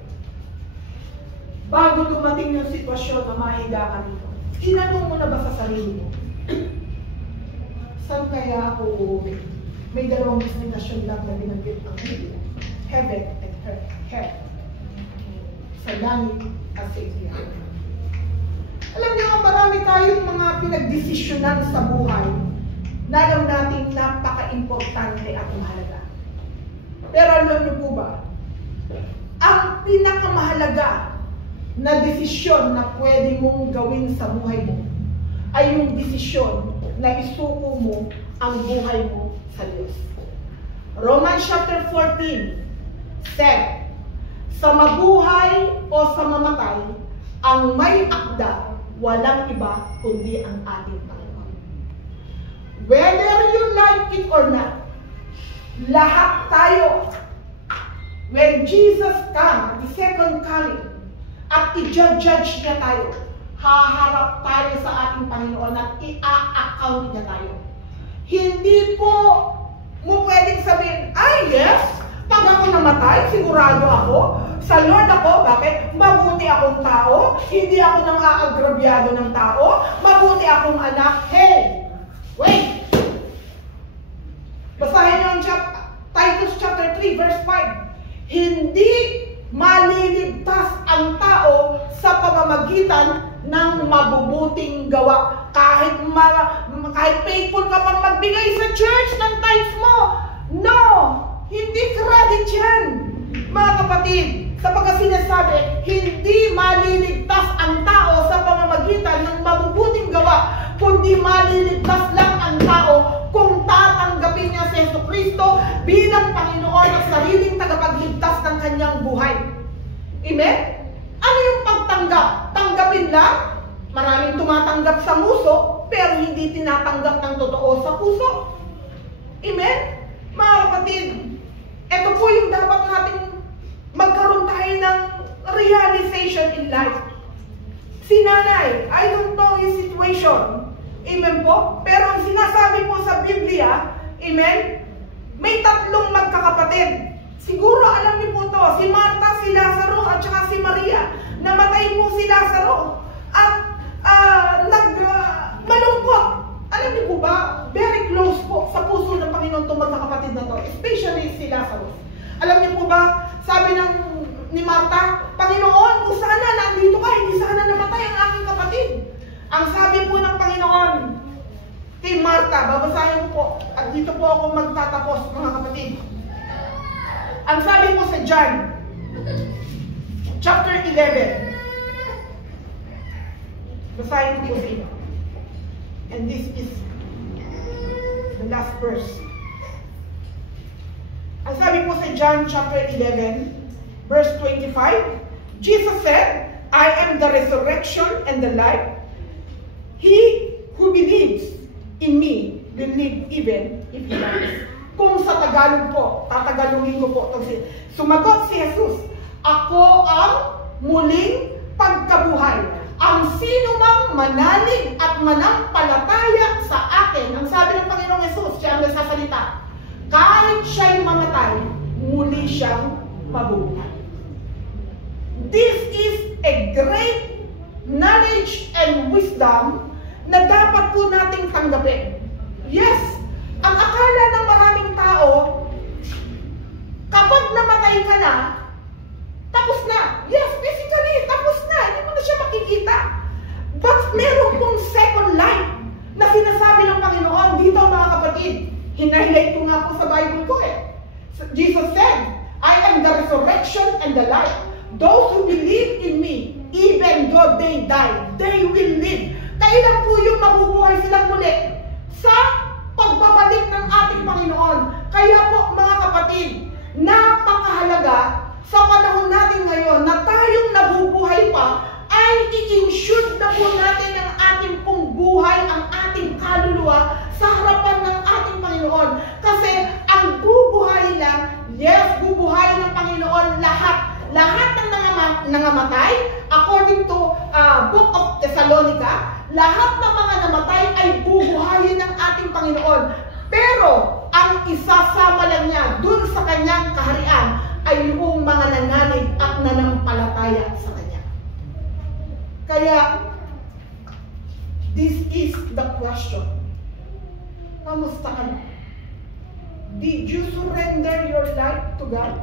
bago dumating yung sitwasyon na mahiga ka dito, tinanong mo na ba sa sarili mo? Saan kaya ako uuwi? May dalawang destinasyon lang na binanggit ang Biblia. Heaven and hell. Sa langit at sa iyan. Alam niyo, marami tayong mga pinagdesisyonan sa buhay na alam natin napaka-importante at mahalaga. Pero alam niyo po ba, ang pinakamahalaga na desisyon na pwede mong gawin sa buhay mo ay yung desisyon na isuko mo ang buhay mo sa Diyos. Romans chapter 14 said, sa mabuhay o sa mamatay, ang may akda, walang iba kundi ang ating Panginoon. Whether you like it or not, lahat tayo, when Jesus comes, the second coming, at i-judge niya tayo, haharap tayo sa ating Panginoon at i-account niya tayo. Hindi po mo pwedeng sabihin, ay yes, pag ako namatay, sigurado ako, sa Lord ako, bakit? Mabuti akong tao, hindi ako nang aagrabyado ng tao, mabuti akong anak. Hey! Wait! Basahin niyo ang Titus chapter 3 verse 5. Hindi maliligtas ang tao sa pamamagitan ng mabubuting gawa. Kahit faithful ka pang magbigay sa church ng tithes mo. No! Hindi credit yan. Mga kapatid, sapagkat sinasabi, hindi maliligtas ang tao sa pamamagitan ng mabubuting gawa, kundi maliligtas lang ang tao kung tatanggapin niya si Jesucristo bilang Panginoon at sariling tagapagligtas ng kanyang buhay. Amen? Ano yung pagtanggap? Tanggapin lang? Maraming tumatanggap sa muso, pero hindi tinatanggap ng totoo sa puso. Amen? Mga kapatid, ito po yung dapat natin magkaroon tayo ng realization in life. Si nanay, I don't know his situation. Amen po? Pero ang sinasabi po sa Biblia, amen, may tatlong magkakapatid. Siguro alam niyo po to, si Marta, si Lazaro, at saka si Maria. Namatay po si Lazaro. At malungkot. Alam niyo po ba, very close po sa puso ng Panginoon itong magkakapatid na to, especially si Lazaro. Alam niyo po ba, sabi ni Marta, Panginoon, kung sana nandito ka, hindi sana namatay ang aking kapatid. Ang sabi po ng Panginoon kay Marta, babasahin ko po, at dito po ako magtatapos, mga kapatid. Ang sabi po sa John, chapter 11, basahin ko po sa inyo. And this is the last verse. Ang sabi po sa John chapter 11, verse 25, Jesus said, I am the resurrection and the life. He who believes in me will live even if he dies. Kung sa Tagalog po, tatagalogin ko po itong sumagot si Jesus, ako ang muling pagkabuhay. Ang sino mang manalig at manampalataya sa akin, ang sabi ng Panginoong Jesus, siya ang nagsasalita, kahit siya'y mamatay, muli siyang mabubuhay. This is a great knowledge and wisdom na dapat po nating tanggapin. Yes, ang akala ng maraming tao, kapag namatay ka na, tapos na. Yes, physically, tapos na. Hindi mo na siya makikita. But meron pong second life na sinasabi ng Panginoon dito, mga kapatid. Hinahighlight ko nga po sa Bible ko eh. Jesus said, I am the resurrection and the life. Those who believe in me, even though they die, they will live. Kailan po yung mabubuhay silang muli? Sa pagbabalik ng ating Panginoon. Kaya po, mga kapatid, napakahalaga sa panahon natin ngayon na tayong nabubuhay pa ay i-insure na po natin ang ating pong buhay, ang ating kaluluwa sa harapan ng ating Panginoon. Kasi ang bubuhayin lang, yes, bubuhayin ng Panginoon lahat ng nangamatay, according to Book of Thessalonica, lahat ng mga namatay ay bubuhayin ng ating Panginoon. Pero ang isasama lang niya dun sa kanyang kaharian ay yung mga nananalig at nanampalataya sa kanya. Kaya, this is the question. Kamusta ka na? Did you surrender your life to God?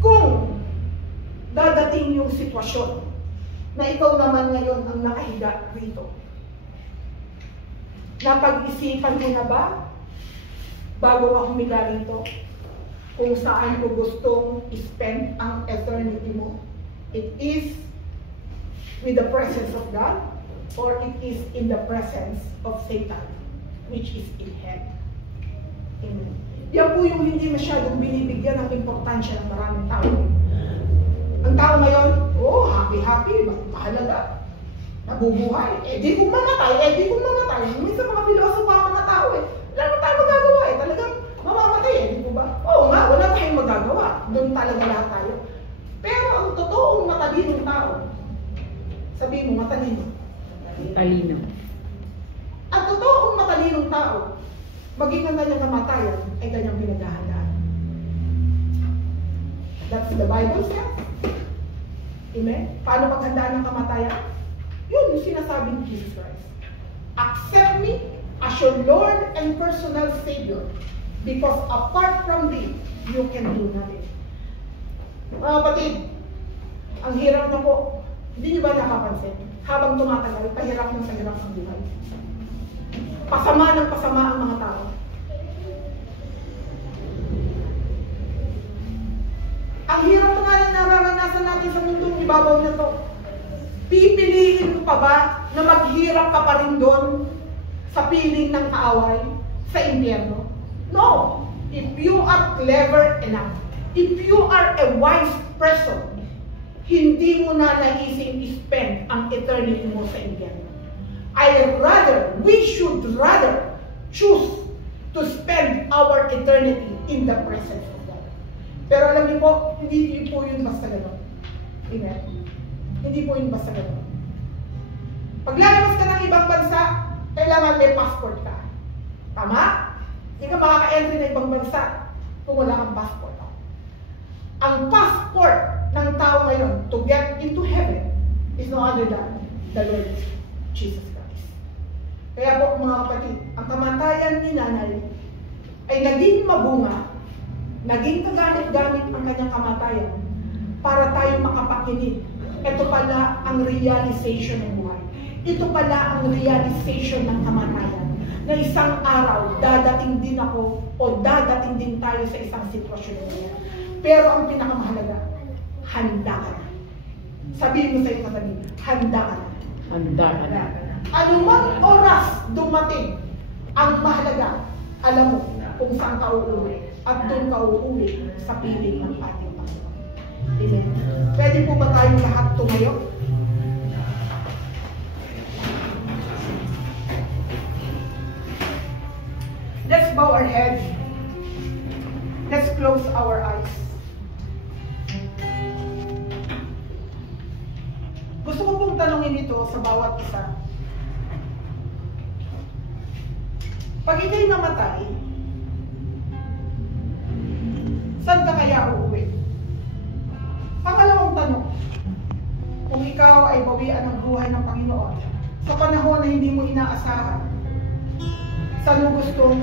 Kung dadating yung sitwasyon na ikaw naman ngayon ang nakahiga rito, napag-isipan mo na ba bago ka humiga rito kung saan mo gustong spend ang eternity mo? It is with the presence of God or it is in the presence of Satan, which is in hell. Amen. Yan po yung hindi masyadong binibigyan ng importansya ng maraming tao. Ang tao ngayon, happy, mahalaga, nabubuhay. Di kong mamatay. Minsan mga piloso pa mga tao wala naman tayo magagawa talagang mamamatay di po ba? Oo nga, wala tayong magagawa. Doon talaga lahat tayo. Pero ang totoong matalinong tao, sabihin mo matalino. Talino. Ang totoong matalinong tao, maging ang kanyang kamatayan ay kanyang pinaghahandaan. That's the Bible says. Amen? Paano paghandaan ng kamatayan? Yun yung sinasabi ni Jesus Christ. Accept me as your Lord and personal Savior, because apart from thee, you can do nothing. Mga kapatid, ang hirap na po, hindi niyo ba nakapansin? Habang tumatagal, pahirap ng hirap ang buhay. Pasama ng pasama ang mga tao. Ang hirap na nga lang nararanasan natin sa mundong ibabaw na to. Pipiliin mo pa ba na maghirap ka pa rin doon sa piling ng kaaway sa impyerno? No! If you are clever enough, if you are a wise person, hindi mo na naising spend ang eternity mo sa impyerno. We should rather choose to spend our eternity in the presence of God. Pero alam niyo po, hindi po yun basta gano'n. Amen? Hindi po yun basta gano'n. Pag lalabas ka ng ibang bansa, kailangan may passport ka. Tama? Hindi ka makaka-entry ng ibang bansa kung wala kang passport. Ang passport ng tao ngayon to get into heaven is no other than the Lord Jesus Christ. Kaya po mga kapatid, ang kamatayan ni nanay ay naging mabunga, naging kagamit-gamit ang kanyang kamatayan para tayo makapakinig. Ito pala ang realization ng buhay. Ito pala ang realization ng kamatayan. Na isang araw, dadating din ako o dadating din tayo sa isang sitwasyon ng buhay. Pero ang pinakamahalaga, handa ka na. Sabihin mo sa iyo katabi, handa ka na. Handa ka na. Anumang oras dumating, ang mahalaga, alam mo kung saan ka uuwi. At doon ka uuwi sa piling ng ating Panginoon. Amen. Pwede po ba tayong lahat tumayo? Let's bow our heads. Let's close our eyes. Gusto ko pong tanongin ito sa bawat isa. Pag ika'y namatay, saan ka kaya uuwi? Pangalawang tanong, kung ikaw ay bawian ng buhay ng Panginoon sa panahon na hindi mo inaasahan, saan mo gustong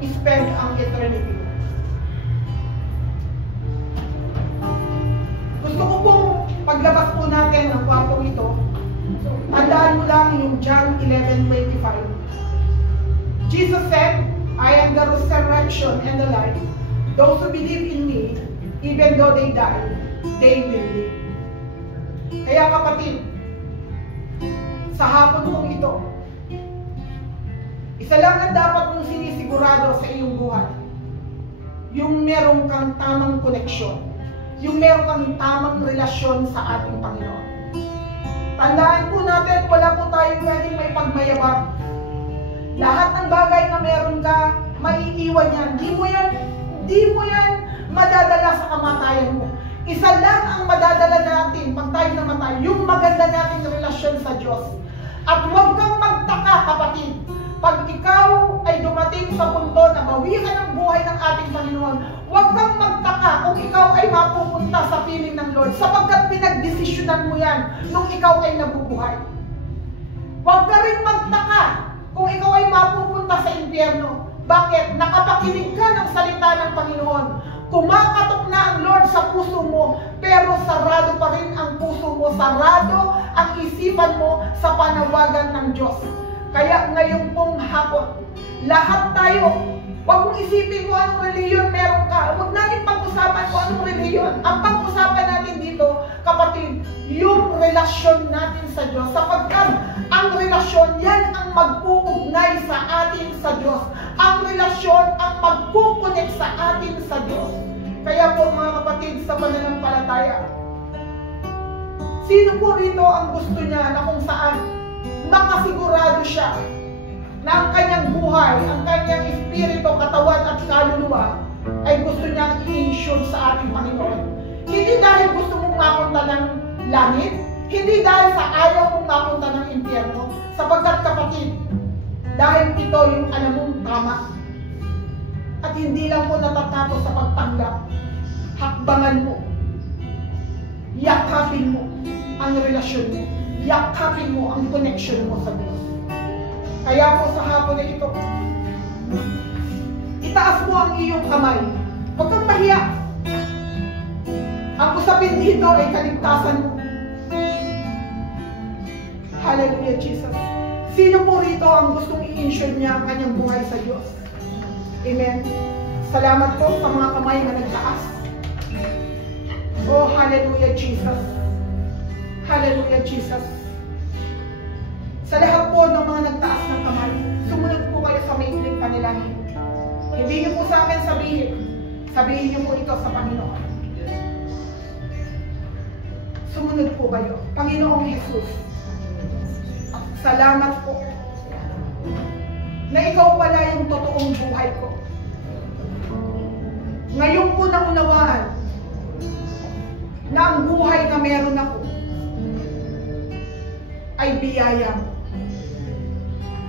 spend ang eternity? Gusto ko pong paglabas po natin ng kwartong ito, tandaan mo lang yung John 11:25. Jesus said, I am the resurrection and the life. Those who believe in me, even though they die, they will live. Kaya kapatid, sa hapon mong ito, isa lang ang dapat mong sinisigurado sa iyong buhay. yung meron kang tamang koneksyon, yung meron kang tamang relasyon sa ating Panginoon. Tandaan po natin, wala po tayong pwedeng may pagmayabang. Lahat ng bagay na meron ka, maiiwan yan. Di mo yan madadala sa kamatayan mo. Isa lang ang madadala natin pag tayo namatay, yung maganda nating relasyon sa Diyos. At huwag kang magtaka, kapatid, pag ikaw ay dumating sa punto na bawian ang buhay ng ating Panginoon, huwag kang magtaka kung ikaw ay mapupunta sa piling ng Lord, sapagkat pinagdesisyonan mo yan nung ikaw ay nabubuhay. Huwag ka rin magtaka kung ikaw ay mapupunta sa impyerno. Bakit? Nakapakinig ka ng salita ng Panginoon. Kumakatok na ang Lord sa puso mo, pero sarado pa rin ang puso mo, sarado ang isipan mo sa panawagan ng Diyos. Kaya ngayon pong hapon, lahat tayo, huwag mong isipin kung anong reliyon meron ka. Huwag natin pag-usapan kung anong reliyon. Ang pag-usapan natin dito, kapatid, yung relasyon natin sa Diyos. Sapagkat ang relasyon, yan ang magpuugnay sa atin sa Diyos. Ang relasyon ang magkukunik sa atin sa Diyos. Kaya po mga kapatid sa pananampalataya, sino po rito ang gusto niya na kung saan makasigurado siya na ang kanyang buhay, ang kanyang espiritu, katawan at kaluluwa ay gusto niyang i-ensure sa ating Panginoon? Hindi dahil gusto mong mapunta ng langit, hindi dahil sa ayaw mong mapunta ng impyerno, sapagkat kapatid, dahil ito yung alam mong tama. At hindi lang po natatapos sa pagtanggap. Hakbangan mo. Yakapin mo ang relasyon mo. Yakapin mo ang connection mo sa Diyos. Kaya po sa hapon na ito, itaas mo ang iyong kamay. Huwag kang mahiya. Ang usapin dito ay kaligtasan mo. Hallelujah, Jesus. Sino po rito ang gustong i-ensure niya ang kanyang buhay sa Diyos? Amen. Salamat po sa mga kamay na nagtaas. Oh, hallelujah, Jesus. Hallelujah, Jesus. Sa lahat po ng mga nagtaas ng kamay, sumunod po kayo sa maikling panalangin. Hindi niyo po sa akin sabihin niyo po ito sa Panginoon. Sumunod po kayo. Panginoong Jesus, salamat po na ikaw pala yung totoong buhay ko. Ngayon po naunawaan na ang buhay na meron ako ay biyaya mo.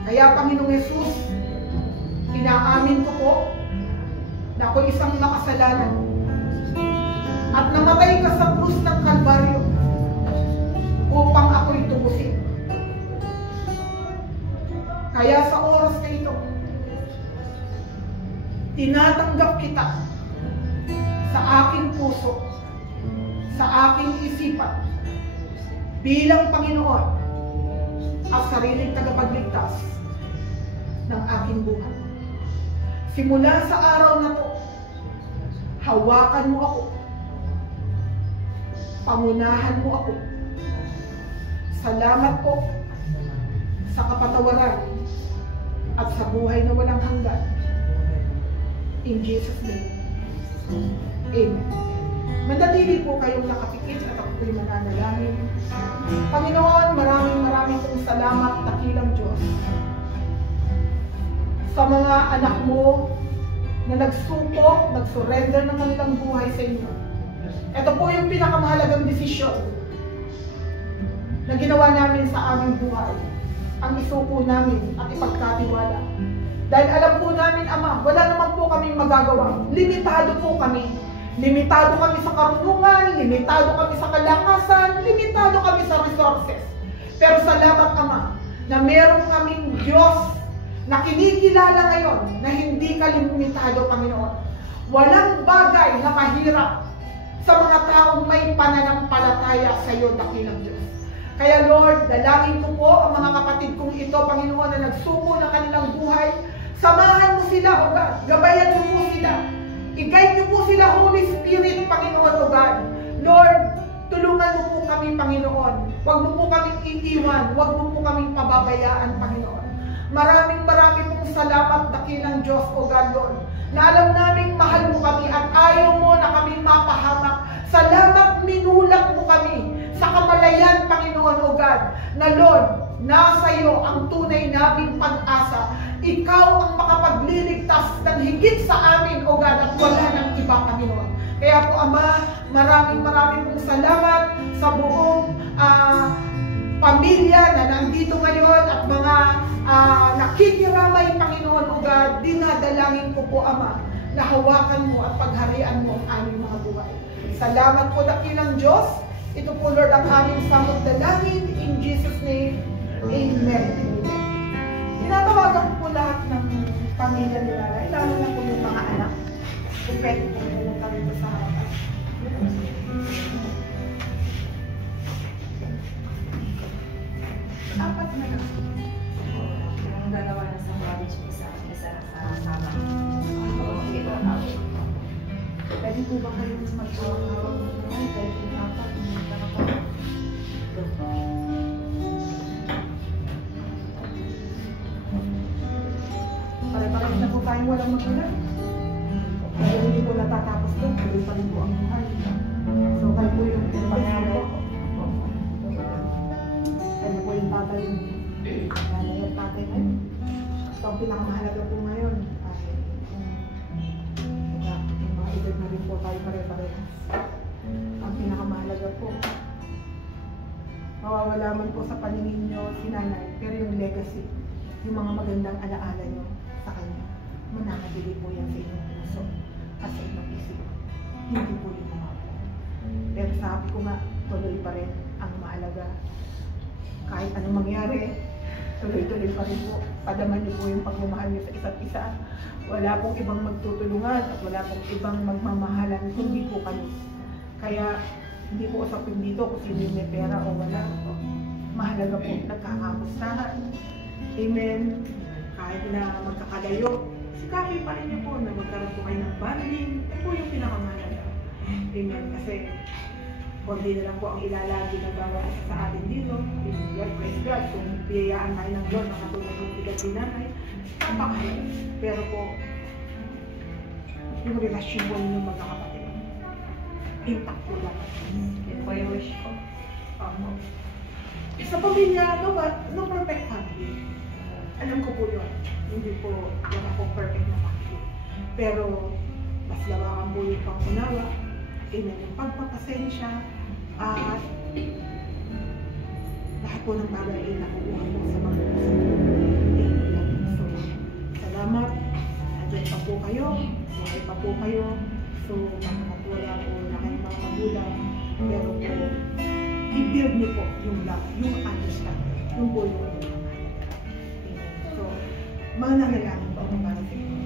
Kaya Panginoong Jesus, inaamin ko po na ako isang makasalanan at namatay ka sa krus ng Kalbaryo upang ako'y tubusin. Kaya sa oras na ito, tinatanggap kita sa aking puso, sa aking isipan, bilang Panginoon at sariling tagapagligtas ng aking buhay. Simula sa araw na to, hawakan mo ako, pangunahan mo ako. Salamat po sa kapatawaran at sa buhay na walang hanggan. In Jesus' name. Amen. Manatili po kayong nakapikit at ako po'y mananalangin. Panginoon, maraming pong salamat, dakilang Diyos, sa mga anak mo na nagsuko, nagsurrender ng kanilang buhay sa inyo. Ito po yung pinakamahalagang desisyon na ginawa namin sa aming buhay. Ang isuko namin at ipagkatiwala. Dahil alam po namin, Ama, wala naman po kaming magagawa. Limitado po kami. Limitado kami sa karunungan, limitado kami sa kalakasan, limitado kami sa resources. Pero salamat, Ama, na meron kaming Diyos na kinikilala ngayon na hindi ka limitado, Panginoon. Walang bagay na mahirap sa mga taong may pananampalataya sa iyo, dakilang Diyos. Kaya Lord, dalangin ko po ang mga kapatid kong ito, Panginoon, na nagsuko ng kanilang buhay. Samahan mo sila, O God. Gabayan mo po sila. I-guide niyo po sila, Holy Spirit, Panginoon, O God. Lord, tulungan mo po kami, Panginoon. Huwag mo po kaming iiwan. Huwag mo po kaming pababayaan, Panginoon. Maraming pong salamat, dakilang Diyos, O God, Lord, na alam naming mahal mo kami at ayaw mo na kaming mapahamak. Salamat minulak mo kami sa kamalayan, Panginoon o God, na Lord, nasa iyo ang tunay naming pag-asa. Ikaw ang makapagliligtas ng higit sa amin, O God, at wala ng iba, Panginoon. Kaya po, Ama, maraming pong salamat sa buong pamilya na nandito ngayon at mga nakikiramay, Panginoon o God. Dinadalangin ko po, Ama, na hawakan mo at pagharian mo ang aming mga buhay. Salamat po, dakilang Diyos. Ito po, Lord, ang aming samot dalangin. In Jesus' name, Amen. Tinatawagan po lahat ng pamilya nila, lalo na po yung mga anak. Kung pwede po pumunta rito sa harapan. Apat na lang. Ang dalawa na sa college ko sa isa sa sama. Pwede po ba kayong mag-hawak ng mga dahil yung apat pare-pares na po tayong walang magulang. Kaya hindi po natatapos doon, tuloy pa rin po ang buhay. So kayo po yung pangyari. Kayo po yung tatay yung nanay at tatay ngayon. So ang pinakamahalaga po ngayon ay yung mga edad na rin po tayo pare-pares. Ang pinakamahalaga po, mawawala man po sa paningin nyo si nanay, pero yung legacy, yung mga magandang alaala nyo sa kanya, mananatili po yan sa inyong puso at sa inyong isip. Hindi po yung mawawala. Pero sabi ko nga, tuloy pa rin ang mahalaga. Kahit anong mangyari, tuloy-tuloy pa rin po. Padaman niyo po yung pagmamahal niyo sa isa't isa. Wala pong ibang magtutulungan at wala pong ibang magmamahalan kundi po kami. Kaya hindi po usapin dito kung sino may pera o wala. Mahalaga po nagkakamustahan. Amen. Kahit na magkakalayo, sikapin pa rin niyo po na magkaroon po kayo ng bonding. Ito po yung pinakamahalaga. Amen. Kasi kundi na lang po ang ilalagi na bawat isa sa atin dito. Praise God. Kung biyayaan tayo ng Lord, nakatulad ng bigat dinanay, napakahalaga. Pero po, yung relasyon po ninyo magkakapatid, intact po dapat. Yan po yung wish ko. Sa pamilya, no perfect family. Alam ko po yun. Hindi po wala po perfect na family. Pero mas lawakan po yung pangunawa, yung pagpapasensya, at lahat po ng bagay ay nakukuha mo sa mga so, salamat. Nandiyan pa po kayo. Buhay pa po kayo. So, makakatwala po na kayong mga magulang. Pero po, i-build niyo po yung love, yung understanding. Yung po yung so, mga nangyayari po ang para sa inyo.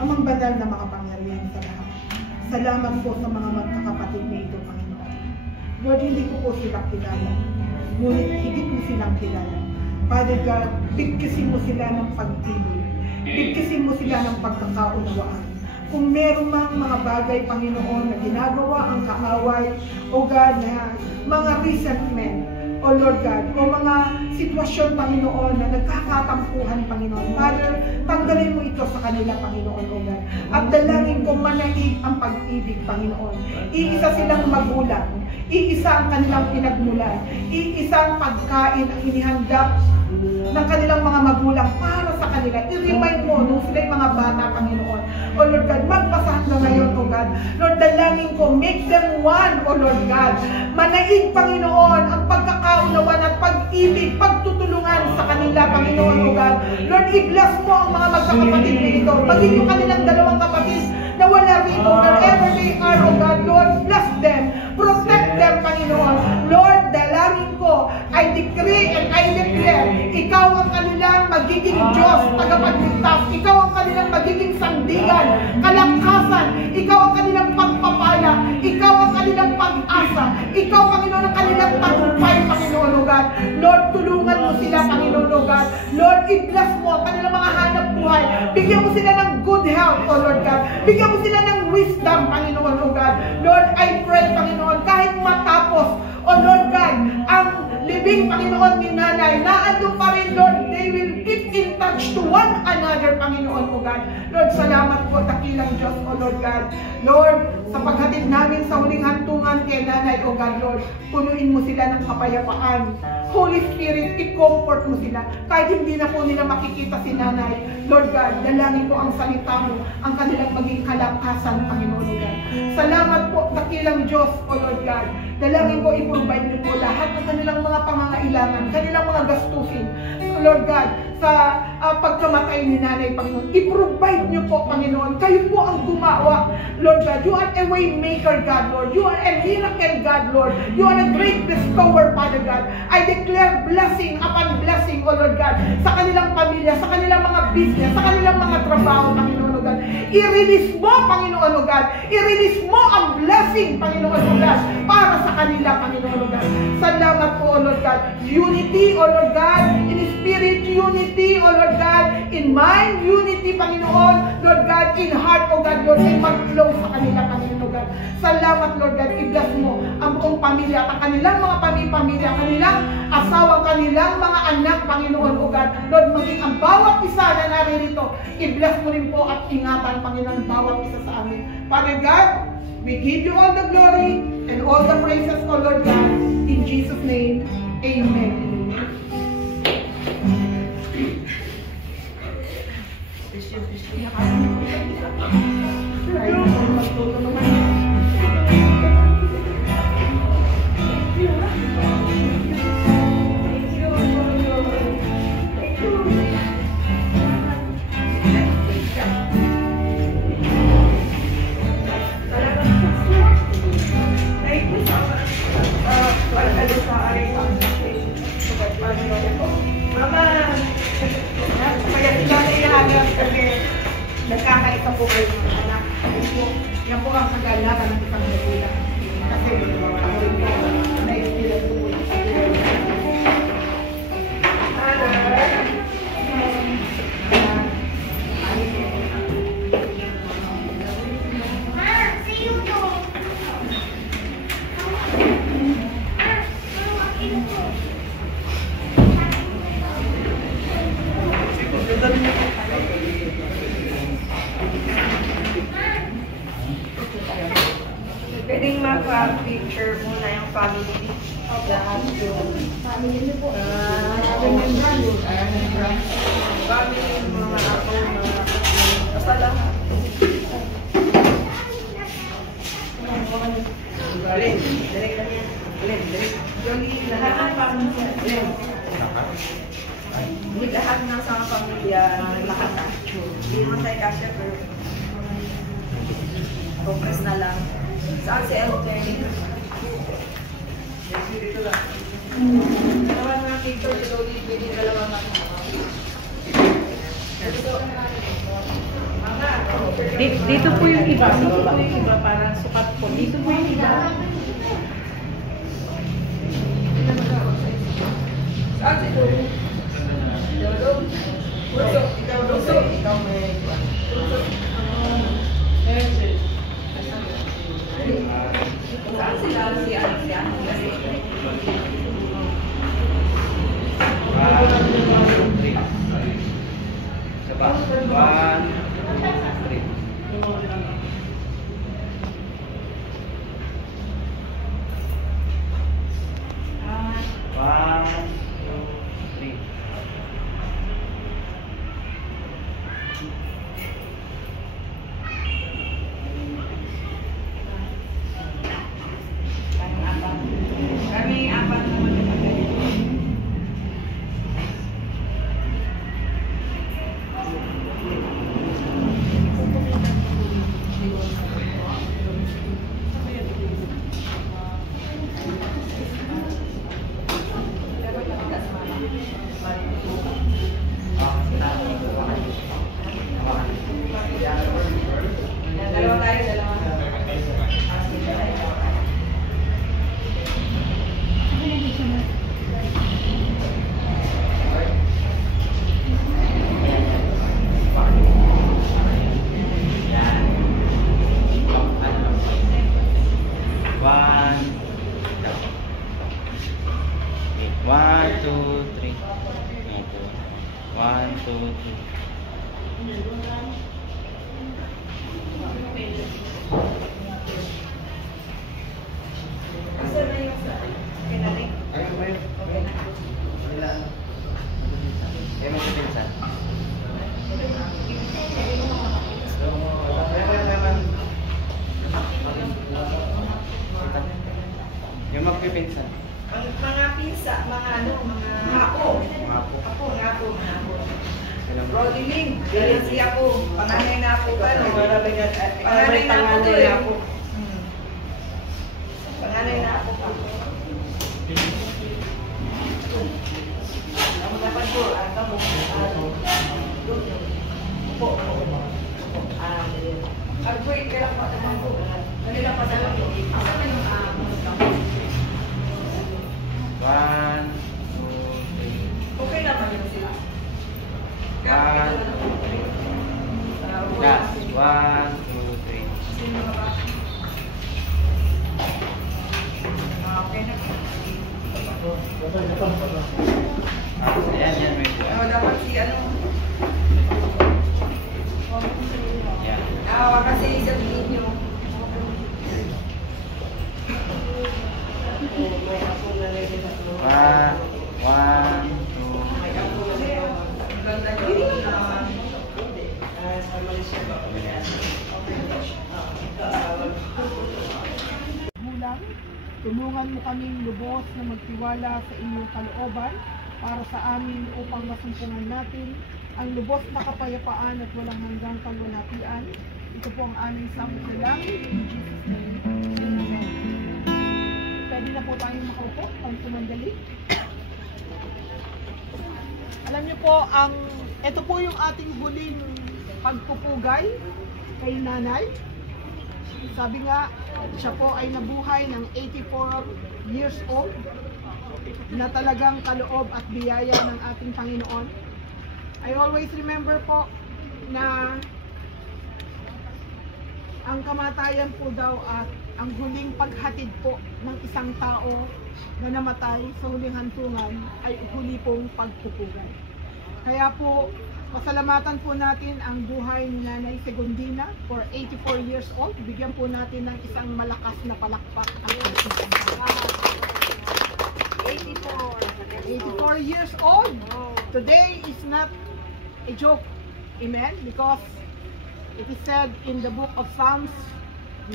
Amang banal na makapangyarihan sa lahat. Salamat po sa mga magkakapatid na ito, Panginoon. Lord, hindi ko po sila kilala. Ngunit higit mo silang kilala. Father God, bigkisin mo sila ng pag-ibig. Bigkisin mo sila ng pagkakaunawaan. Kung meron mang mga bagay, Panginoon, na ginagawa ang kaaway, O God, na mga resentment, O Lord God, o mga sitwasyon, Panginoon, na nagkakatampuhan, Panginoon. Father, tanggalin mo ito sa kanila, Panginoon, O God. At dalangin ko manaig ang pag-ibig, Panginoon. Iisa silang magulang. Iisa ang kanilang pinagmulan. Iisang pagkain ang inihanda ng kanilang mga magulang para sa kanila. I-remind mo nung sila'y mga bata, Panginoon. O Lord God, magpasahan na ngayon, O God. Lord, dalangin ko, make them one, O Lord God. Manaig, Panginoon, ang pagkakaunawan at pag-ibig, pagtutulungan sa kanila, Panginoon, O God. Lord, i-bless mo ang mga magkakapatid na ito. Maging yung kanilang dalawang kapatid na wala rito, wherever they are, O God. Lord, bless them. Protect them, Panginoon. Lord, dalangin ko, I decree and I declare, ikaw ang kanilang magiging Diyos, tagapagligtas. Ikaw ang kanilang magiging sandigan, kalakasan. Ikaw ang kanilang pagpapala. Ikaw ang kanilang pag-asa. Ikaw, Panginoon, ang kanilang tagumpay, Panginoon, O God. Lord, tulungan mo sila, Panginoon, O God. Lord, i-bless mo ang kanilang mga hanap buhay. Bigyan mo sila ng good health, O Lord God. Bigyan mo sila ng wisdom, Panginoon, O God. Lord, I pray, Panginoon, kahit matapos, O Lord God, ang libing, Panginoon, ni nanay, naandun pa rin, Lord, they will keep in touch to one another, Panginoon, O God. Lord, salamat po, dakilang O Lord God. Lord, sa paghatid namin sa huling hantungan kay nanay, O God, Lord, punuin mo sila ng kapayapaan. Holy Spirit, i-comfort mo sila. Kahit hindi na po nila makikita si nanay, Lord God, dalangin ko ang salita mo, ang kanilang maging kalakasan, Panginoon, O God. Salamat po, dakilang Diyos, O Lord God. Dalangin ko, i-provide niyo po lahat ng kanilang mga pangangailangan, kanilang mga gastusin. Lord God, sa pagkamatay ni nanay, Panginoon, i-provide niyo po, Panginoon. Kayo po ang gumawa, Lord God. You are a way maker, God, Lord. You are a miracle, God, Lord. You are a great bestower, Father God. I declare blessing upon blessing, O Lord God, sa kanilang pamilya, sa kanilang mga business, sa kanilang mga trabaho, Panginoon, O God. I-release mo, Panginoon, O God. I-release mo ang blessing, Panginoon, O God, para sa kanila, Panginoon, O God. Salamat po, O Lord God. Unity, O Lord God, in spirit, unity, O Lord God, in mind, unity, Panginoon, Lord God, in heart, O God, Lord, ay mag-flow sa kanila, Panginoon, O God. Salamat, Lord God, i-bless mo ang buong pamilya, ang kanilang mga pamilya, kanilang asawa, kanilang mga anak, Panginoon, O God. Lord, maging ang bawat isa na naririto, i-bless mo rin po at ingatan, Panginoon, bawat isa sa amin. Father God, we give you all the glory and all the praises, O Lord God. In Jesus' name, amen. Nagkakaisa po kayo ng anak. Yan po ang kaganapan ng isang magulang. Kasi ako rin po, na-experience ko po yung Pwedeng maka-picture muna yung family. Lahat yung family niyo po. family, mga ako, mga basta lahat. Direct lang yan. Jolie, lahat ng family. Lahat ng sa pamilya, lahat na. Hindi naman tayo kasya, pero focus na lang. Saan si Elter? Dito lang. Dalawa na picture ni Jolie, pwede dalawa na. Dito po yung iba. Dito po yung iba para sukat po. Dito po yung iba. Saan si Jolie? Ikaw may saan sila si Alicia? Kami apat naman yung pagkain. Dalawa tayo, dalawa. One, two, three. One, two, three. Asa na yung sa kinaling? Ayun ba yun? Okay na. Eh, may pinsan. Yung magpipinsan. Mga pisa, mga ano, mga apo. Mga apo. Apo, mga apo, mga apo. Sila mo. Rodiling, ganyan siya po. Panganay na ako ba? No? Panganay na ako to eh. Panganay na ako pa. Ang dapat po, kamu, po. Wait, kailan pa naman po. Kanila pa nalang po. Asa na yung 1, 2, 3. okay naman yun sila. 1, 2, 3. Last. 1, 2, 3. Sino ka ba? Okay na. Ayan, may buwan. Dapat si ano? Yan. Kasi sabihin nyo. One, 2. May apo na siya. Ang ganda nyo. Gulang, tulungan mo kaming lubos na magtiwala sa inyong kalooban para sa amin upang masumpungan natin ang lubos na kapayapaan at walang hanggang kalwalhatian. Ito po ang aming samot na langit. In Jesus' name, Amen. Pwede na po tayong makaupo ang sumandali. Alam niyo po, ito po yung ating huling pagpupugay kay nanay. Sabi nga, siya po ay nabuhay ng 84 years old na talagang kaloob at biyaya ng ating Panginoon. I always remember po na ang kamatayan po daw at ang huling paghatid po ng isang tao na namatay sa huling hantungan ay huli pong pagpupugay. Kaya po, pasalamatan po natin ang buhay ni Nanay Segundina for 84 years old. Bigyan po natin ng isang malakas na palakpak ang ating pangalaman. 84 years old. Today is not a joke. Amen? Because it is said in the book of Psalms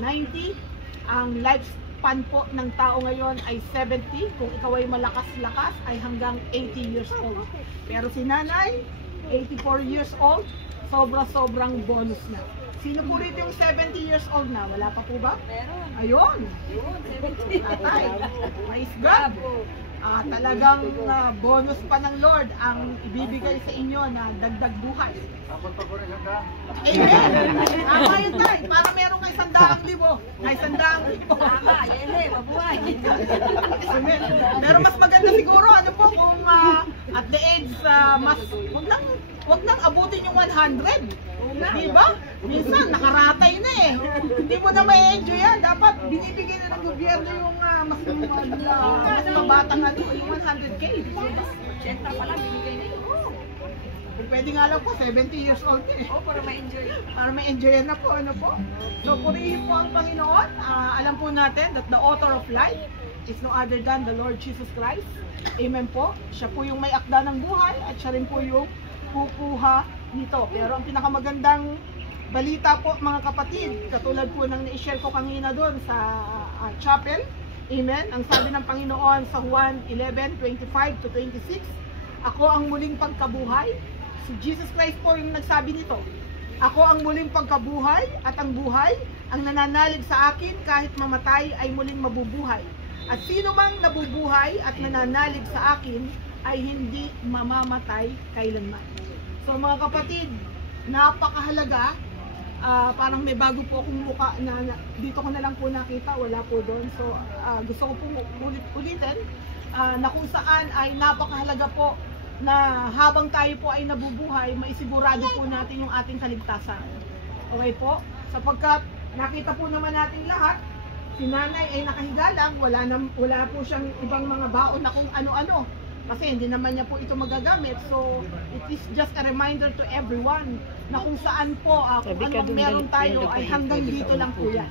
90, ang lifespan po ng tao ngayon ay 70. Kung ikaw ay malakas-lakas ay hanggang 80 years old. Pero si Nanay, 84 years old, sobra-sobrang bonus na. Sino po rito yung 70 years old na? Wala pa po ba? Meron. Ayun! Yun, 70. Atay! Praise God! Talagang bonus pa ng Lord ang ibibigay sa inyo na dagdag buhay. Amen! Tama yun tayo. Para meron kay 100,000. Ay, 100,000. Tama, yun mabuhay. Amen. Pero mas maganda siguro, ano po, kung at the age, mas, wag nang abutin yung 100. Diba? Minsan, nakaratay na eh. Hindi mo na ma-enjoy yan. Dapat binibigyan na ng gobyerno yung mas mabatang yung 100K. 80 pa lang, binigay na yun. Kung pwede nga lang po, 70 years old eh. Para ma-enjoy. Para ma-enjoy na po, ano po. So, purihin po ang Panginoon. Alam po natin that the author of life is no other than the Lord Jesus Christ. Amen po. Siya po yung may akda ng buhay at siya rin po yung kukuha nito. Pero ang pinakamagandang balita po mga kapatid, katulad po ng na-share ko kanina doon sa chapel, amen, ang sabi ng Panginoon sa Juan 11:25-26, ako ang muling pagkabuhay. Si Jesus Christ po yung nagsabi nito. Ako ang muling pagkabuhay at ang buhay, ang nananalig sa akin kahit mamatay ay muling mabubuhay. At sino mang nabubuhay at nananalig sa akin ay hindi mamamatay kailanman. So mga kapatid, napakahalaga. Parang may bago po akong mukha na dito ko na lang po nakita, wala po doon. So gusto ko pong ulitin na kung saan ay napakahalaga po na habang tayo po ay nabubuhay, maisigurado po natin yung ating kaligtasan. Okay po? Sapagkat nakita po naman natin lahat, si nanay ay nakahiga lang, wala po siyang ibang mga baon na kung ano-ano. Kasi hindi naman niya po ito magagamit. So, it is just a reminder to everyone na kung saan po, kung anong meron tayo ay hanggang dito lang po yan.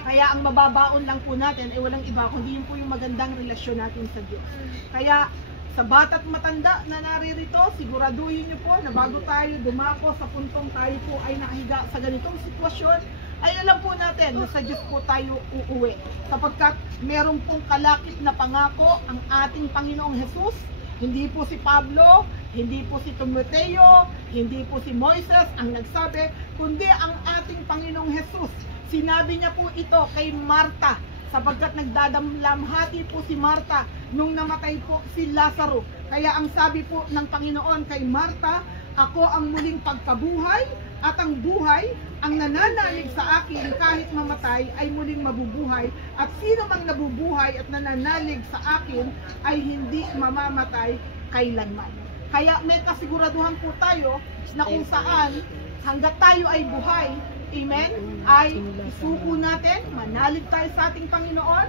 Kaya ang mababaon lang po natin ay walang iba, kundi yun po yung magandang relasyon natin sa Diyos. Kaya, sa bata't matanda na naririto, siguraduhin niyo po na bago tayo dumako sa puntong tayo po ay nakahiga sa ganitong sitwasyon, ay alam po natin na sa Diyos po tayo uuwi. Sapagkat meron pong kalakip na pangako ang ating Panginoong Jesus. Hindi po si Pablo, hindi po si Timoteo, hindi po si Moises ang nagsabi, kundi ang ating Panginoong Jesus. Sinabi niya po ito kay Marta, sapagkat nagdadamlamhati po si Marta nung namatay po si Lazaro. Kaya ang sabi po ng Panginoon kay Marta, ako ang muling pagkabuhay at ang buhay, ang nananalig sa akin kahit mamatay ay muling mabubuhay, at sino mang nabubuhay at nananalig sa akin ay hindi mamamatay kailanman. Kaya may kasiguraduhan po tayo na kung saan hanggat tayo ay buhay, amen, ay isuko natin, manalig tayo sa ating Panginoon,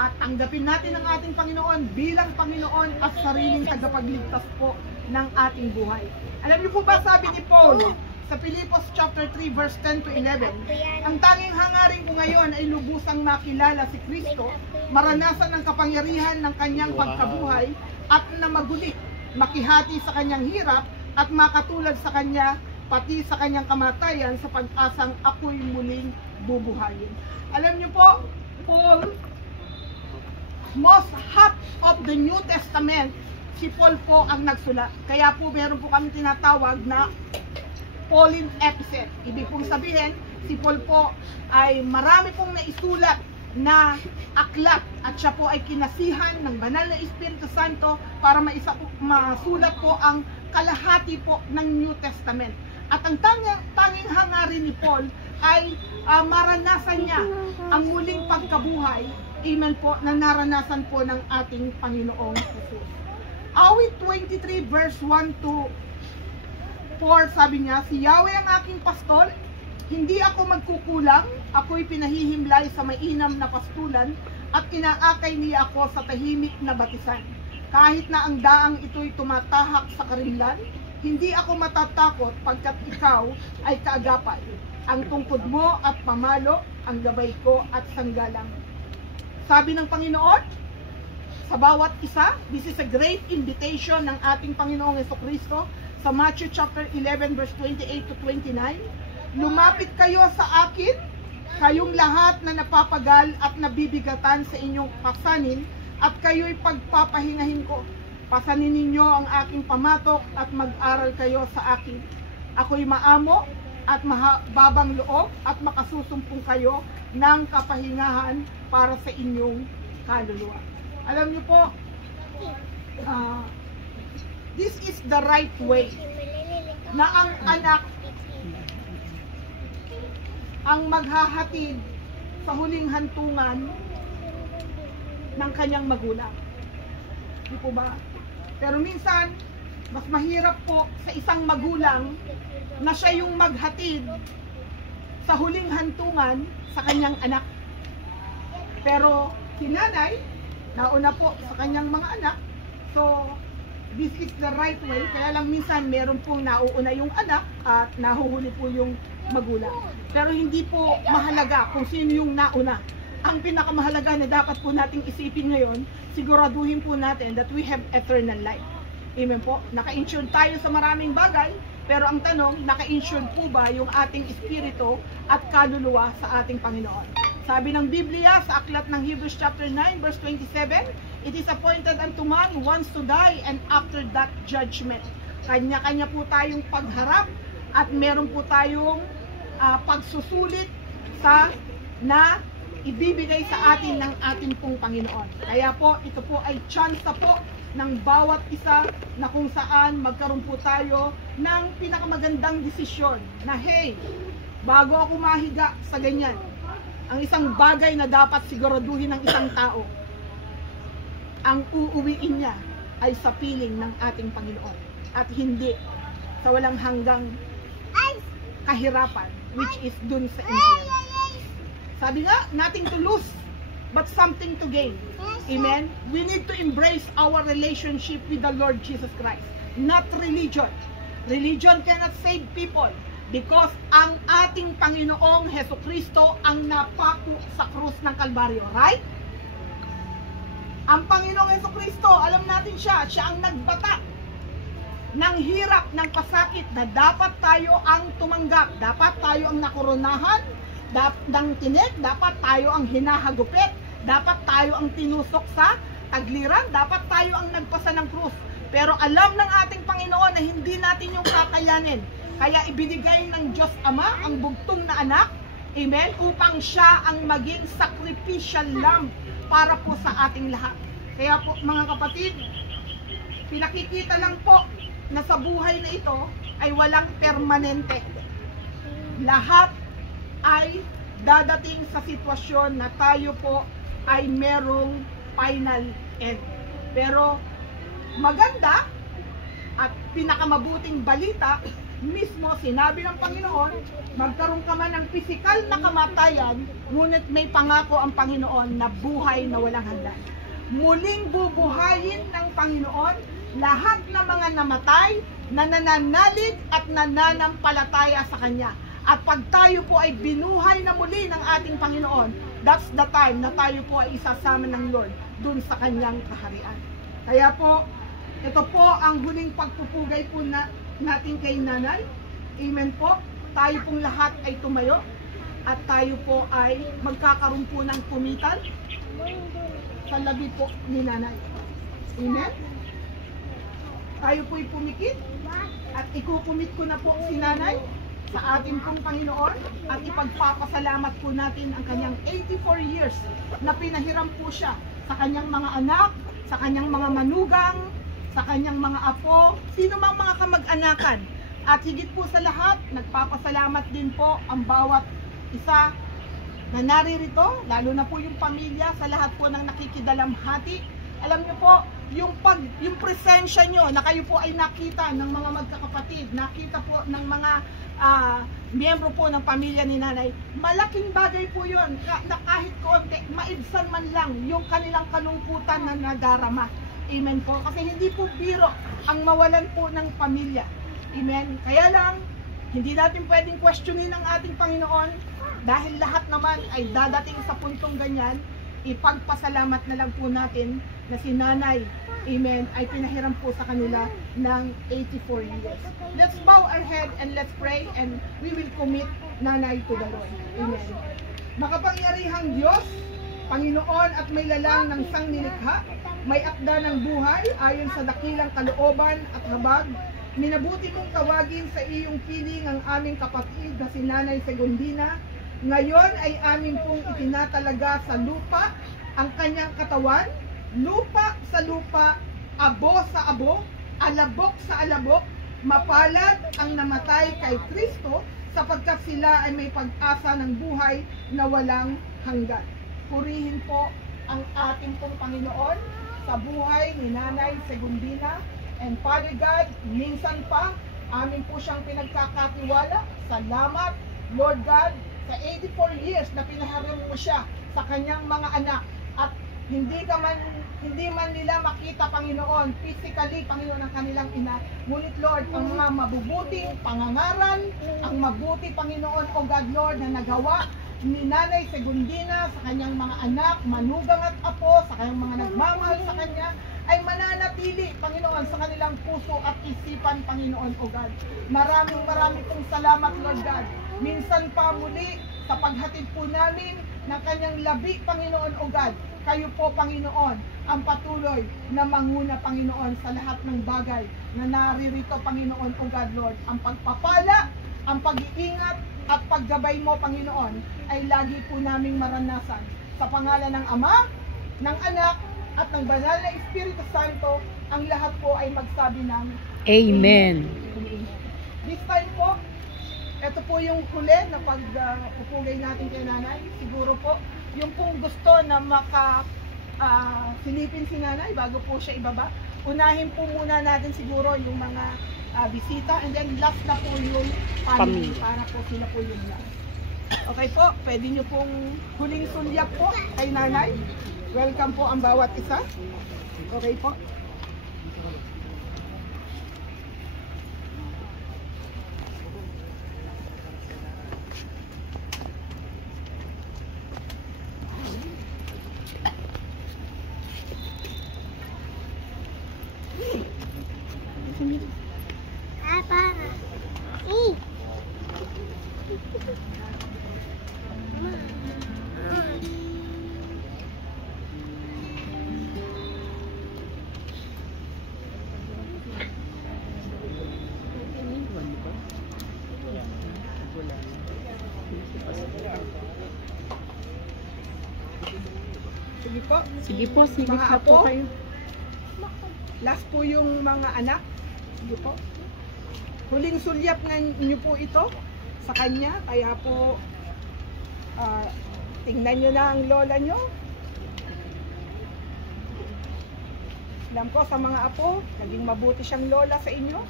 at tanggapin natin ang ating Panginoon bilang Panginoon at sariling tagapagligtas po ng ating buhay. Alam niyo po ba sabi ni Paul sa Filipos chapter 3 verse 10 to 11, ang tanging hangarin ko ngayon ay lubusang makilala si Kristo, maranasan ang kapangyarihan ng kanyang pagkabuhay at na maguli, makihati sa kanyang hirap at makatulad sa kanya pati sa kanyang kamatayan sa pag-asang ako'y muling bubuhayin. Alam niyo po, Paul, most half of the New Testament, si Paul po ang nagsulat. Kaya po meron po kami tinatawag na Pauline epistle. Ibig pong sabihin, si Paul po ay marami pong naisulat na aklat at siya po ay kinasihan ng banal na Espiritu Santo para masulat po ang kalahati po ng New Testament. At ang tanging hangarin ni Paul ay maranasan niya ang muling pagkabuhay, amen po, na naranasan po ng ating Panginoong Jesus. Awit 23 verse 1 to 4, sabi niya, si Yahweh ang aking pastor, hindi ako magkukulang, ako'y pinahihimlay sa mainam na pastulan, at inaakay niya ako sa tahimik na batisan. Kahit na ang daang ito'y tumatahak sa karimlan, hindi ako matatakot pagkat ikaw ay kaagapay. Ang tungkod mo at pamalo, ang gabay ko at sanggalang. Sabi ng Panginoon, sa bawat isa, this is a great invitation ng ating Panginoong Jesucristo sa Matthew chapter 11 verse 28 to 29. Lumapit kayo sa akin, kayong lahat na napapagal at nabibigatan sa inyong pasanin, at kayo'y pagpapahingahin ko. Pasanin ninyo ang aking pamatok at mag-aral kayo sa akin. Ako'y maamo at mahababang loob at makasusumpong kayo ng kapahingahan para sa inyong kaluluwa. Alam niyo po, this is the right way na ang anak ang maghahatid sa huling hantungan ng kanyang magulang. Di po ba? Pero minsan, mas mahirap po sa isang magulang na siya yung maghatid sa huling hantungan sa kanyang anak. Pero si nanay, nauna po sa kanyang mga anak. So, this is the right way. Kaya lang minsan meron pong nauuna yung anak at nahuhuli po yung magulang. Pero hindi po mahalaga kung sino yung nauna. Ang pinakamahalaga na dapat po nating isipin ngayon, siguraduhin po natin that we have eternal life. Amen po. Naka-insured tayo sa maraming bagay, pero ang tanong, naka-insured po ba yung ating espiritu at kaluluwa sa ating Panginoon? Sabi ng Biblia sa aklat ng Hebrews chapter 9 verse 27, it is appointed unto man once to die and after that judgment. Kanya-kanya po tayong pagharap at meron po tayong pagsusulit sa na ibibigay sa atin ng ating pong Panginoon. Kaya po, ito po ay chance po ng bawat isa na kung saan magkaroon po tayo ng pinakamagandang desisyon na hey, bago ako mahiga sa ganyan, ang isang bagay na dapat siguraduhin ng isang tao, ang uuwiin niya ay sa piling ng ating Panginoon at hindi sa walang hanggang kahirapan, which is dun sa impyerno. Sabi nga, nothing to lose but something to gain. Amen? We need to embrace our relationship with the Lord Jesus Christ, not religion. Religion cannot save people because ang ating Panginoong Hesukristo ang napako sa krus ng Kalbaryo, right? Ang Panginoong Hesukristo, alam natin siya ang nagbata ng hirap, ng pasakit na dapat tayo ang tumanggap, dapat tayo ang nakoronahan, ng tinik, dapat tayo ang hinahagupit, dapat tayo ang tinusok sa tagliran, dapat tayo ang nagpasa ng krus. Pero alam ng ating Panginoon na hindi natin yung kakayanin. Kaya ibinigay ng Diyos Ama ang bugtong na anak, amen, upang siya ang maging sacrificial lamb para po sa ating lahat. Kaya po mga kapatid, pinakikita lang po na sa buhay na ito ay walang permanente. Lahat ay dadating sa sitwasyon na tayo po ay merong final end. Pero maganda at pinakamabuting balita, mismo sinabi ng Panginoon, magkaroon ka man ng pisikal na kamatayan, ngunit may pangako ang Panginoon na buhay na walang hanggan. Muling bubuhayin ng Panginoon lahat ng mga namatay na nananalig at nananampalataya sa Kanya. At pag tayo po ay binuhay na muli ng ating Panginoon, that's the time na tayo po ay isasama ng Lord dun sa Kanyang kaharian. Kaya po, ito po ang huling pagpupugay po natin kay Nanay. Amen po. Tayo pong lahat ay tumayo at tayo po ay magkakaroon po ng kumitan sa labi po ni Nanay. Amen. Tayo po'y pumikit at ikukumit ko na po si Nanay sa ating pong Panginoon at ipagpapasalamat po natin ang kanyang 84 years na pinahiram po siya sa kanyang mga anak, sa kanyang mga manugang, sa kanyang mga apo, sino mang mga kamag-anakan. At higit po sa lahat, nagpapasalamat din po ang bawat isa na naririto, lalo na po yung pamilya, sa lahat po ng nakikidalamhati. Alam niyo po, yung presensya nyo na kayo po ay nakita ng mga magkakapatid, nakita po ng mga miyembro po ng pamilya ni Nanay, malaking bagay po yun na kahit konti, maibsan man lang yung kanilang kalungkutan na nadarama. Amen po. Kasi hindi po biro ang mawalan po ng pamilya. Amen. Kaya lang, hindi natin pwedeng questionin ang ating Panginoon dahil lahat naman ay dadating sa puntong ganyan. Ipagpasalamat na lang po natin na si Nanay, amen, ay pinahiram po sa kanila ng 84 years. Let's bow our head and let's pray and we will commit Nanay to the Lord. Amen. Makapangyarihang Diyos, Panginoon at may lalang ng sangnilikha, may akda ng buhay ayon sa dakilang kalooban at habag, minabuti mong tawagin sa iyong piling ang aming kapatid na si Nanay Segundina. Ngayon ay aming pong itinatalaga sa lupa ang kanyang katawan, lupa sa lupa, abo sa abo, alabok sa alabok, mapalad ang namatay kay Kristo sapagkat sila ay may pag-asa ng buhay na walang hanggan. Purihin po ang ating pong Panginoon sa buhay ni Nanay Segundina. And Father God, minsan pa, amin po siyang pinagkakatiwala. Salamat, Lord God, sa 84 years na pinaharam mo siya sa kanyang mga anak. At hindi man nila makita, Panginoon, physically, Panginoon, ang kanilang ina. Ngunit, Lord, ang mga mabubuting pangangaral, ang mabuti, Panginoon, O God, Lord, na nagawa ni Nanay Segundina sa kanyang mga anak, manugang at apo, sa kanyang mga nagmamahal sa kanya, ay mananatili, Panginoon, sa kanilang puso at isipan, Panginoon, O God. Maraming pong salamat, Lord God. Minsan pa muli, sa paghatid po namin ng kanyang labi, Panginoon, O God, kayo po, Panginoon, ang patuloy na manguna, Panginoon, sa lahat ng bagay na naririto, Panginoon, O God, Lord. Ang pagpapala, ang pag-iingat, at paggabay mo, Panginoon, ay lagi po naming maranasan. Sa pangalan ng Ama, ng Anak, at ng Banal na Espiritu Santo, ang lahat po ay magsabi ng Amen. This time po, ito po yung huli na pagpupugay natin kay Nanay. Siguro po, yung pong gusto na silipin si Nanay bago po siya ibaba, unahin po muna natin siguro yung mga bisita, and then last na po yung family, para po sila po yung last. Okay po, pwede nyo pong huling sulyap po kay nanay. Welcome po ang bawat isa. Okay po. Sige po. Sige po, sige Mga pa po apo? kayo. Last po yung mga anak. Sige po. Huling sulyap niyo po ito sa kanya. Kaya po, tingnan nyo na ang lola nyo. Alam po sa mga apo, naging mabuti siyang lola sa inyo.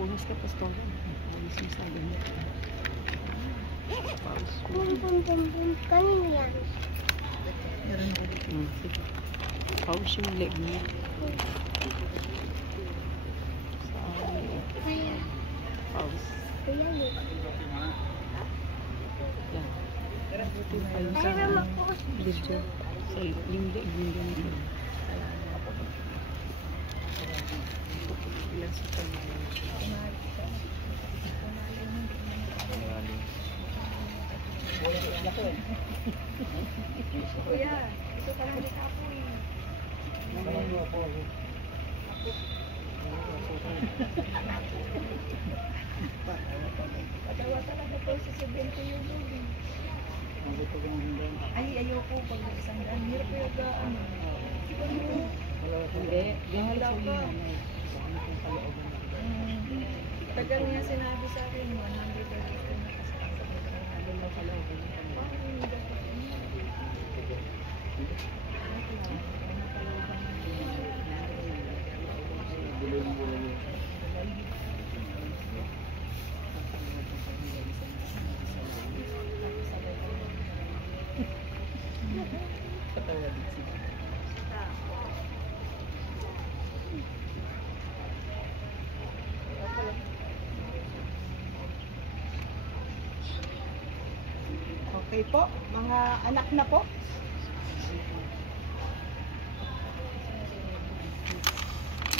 Punas ka, Pastor. Punas yung sabi niya. Bum bum bum bum. Kanino yan? Sige. Pause yung leg niya. Ayan. Pause. Ayan eh. Yan. Ayun sa Ayan ako. video. Sa yung leg niya. Ilan sa kanya. Kuya, ito ka lang dito ako eh. Patawa talaga po sa 70 yung building. Ay, ayoko pag isang daan. Hirap ko yung ano. Hindi. Wala pa. Tagal niya sinabi sa akin, 100 na Okay po, mga anak na po.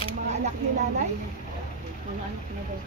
Ang mga anak ni nanay. Mga anak na daw.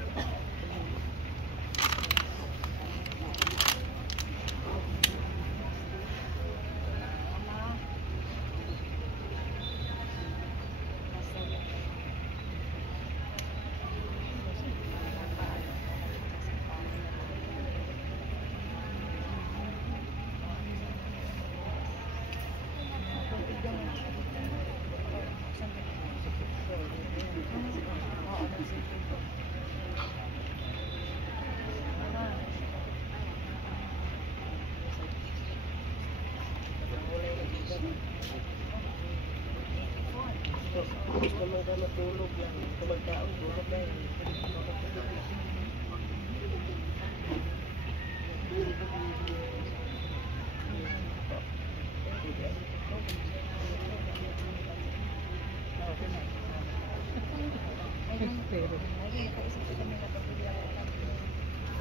Gusto mo ka matulog lang. Kung magkaon, tulog lang.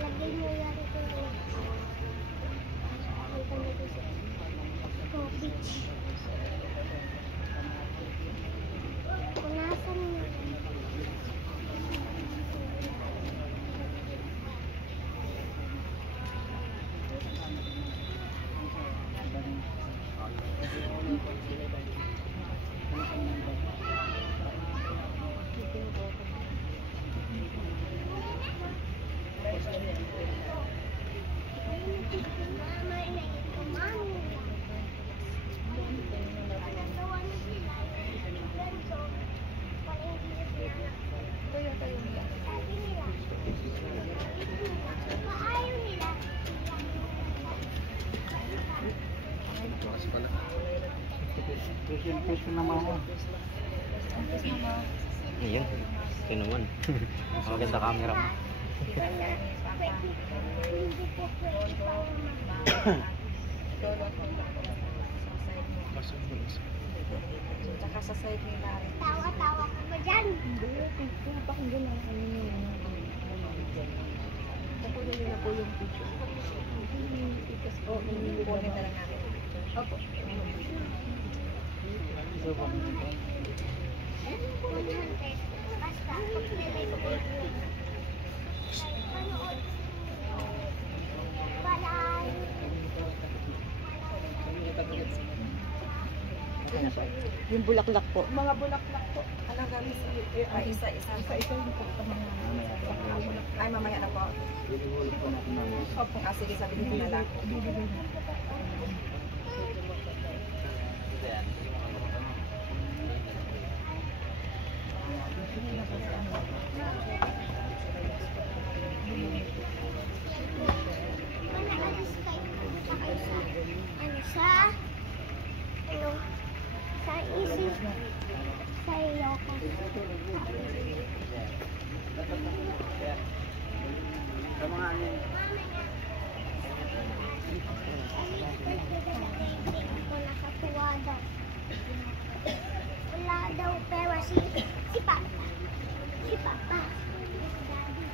Lagay mo yan ito. Ang tanda ko sa beach. Punasan mo. Mama, Ayaw nila. Question naman ako. Iya, ito naman. Maganda camera mo. Hindi po pwede pa Tsaka sa side ni Mari. tawa-tawa ka ba dyan? Kunin na lang natin. Opo. 100. Basta, pag nilay ko panood. Balay. Yung bulaklak po. Mga bulaklak po. Anong gawin sa isa-isa? Isa-isa yung po sa mga Ay, mamaya na po. Opo. Ah, sige, sabihin ko na lang. Manaalis kayo. Ano sa isip sa iyo ko. Sa mga ano yun? Ako nakatuwa daw. Wala daw pera si Papa. Si Papa. Daddy.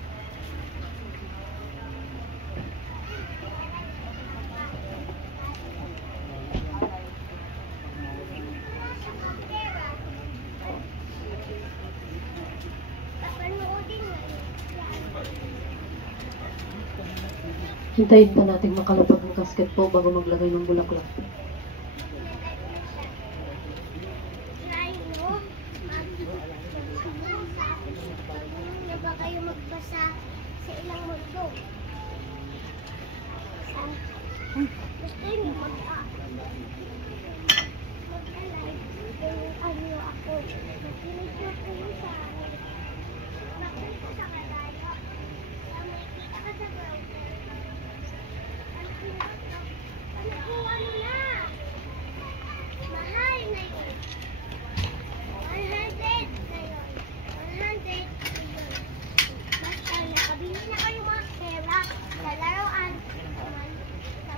Papanoodin nga. Hintayin pa natin makalapag ng casket po bago maglagay ng bulaklak. Try mo. Na ba kayo magbasa sa ilang mundo? Gusto niyo mag-alive. Ano ako? Makinig ko kayo sa akin. Makita sa kalayo. Makita ka sa browser. Ano na? Mahal na yun. 100 na yun. 100 na yun. Basta nakabili na kayo mga pera sa laruan. Sa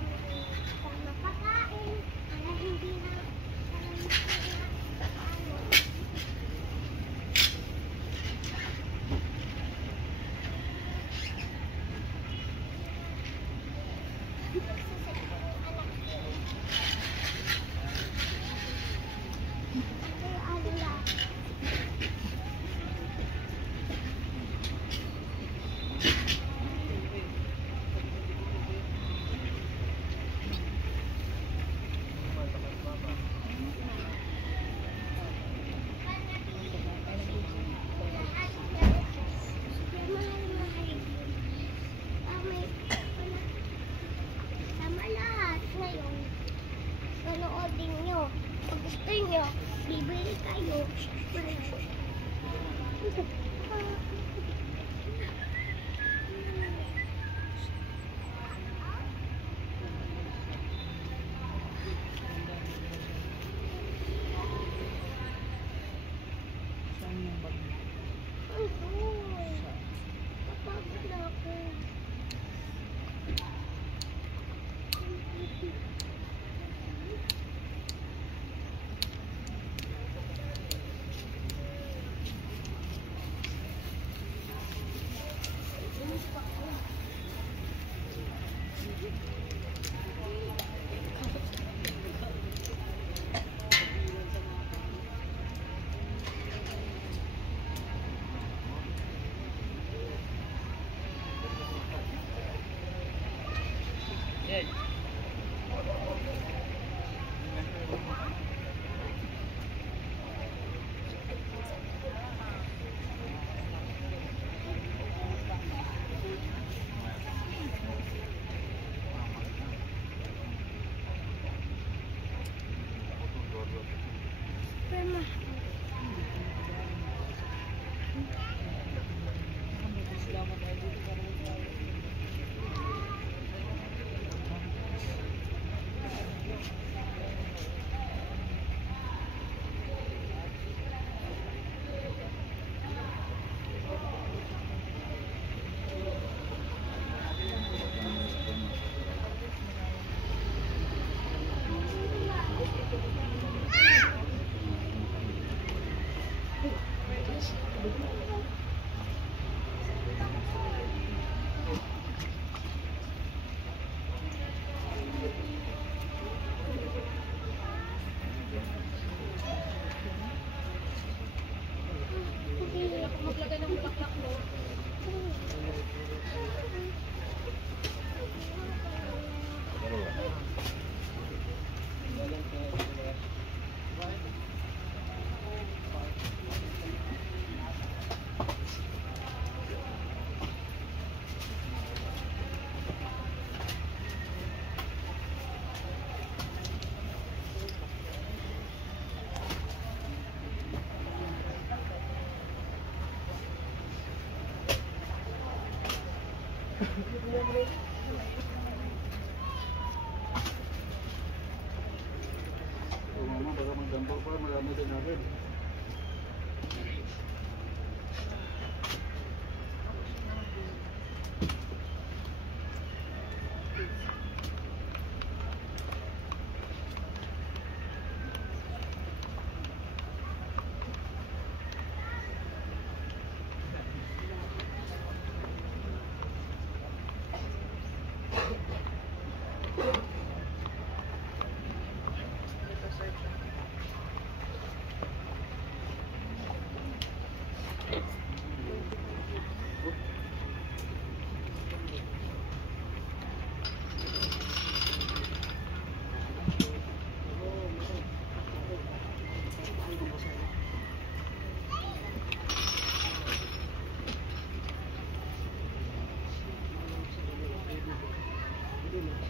mapakain. Para hindi na O mama, baka magdampal pa, marami din natin. Hindi mo.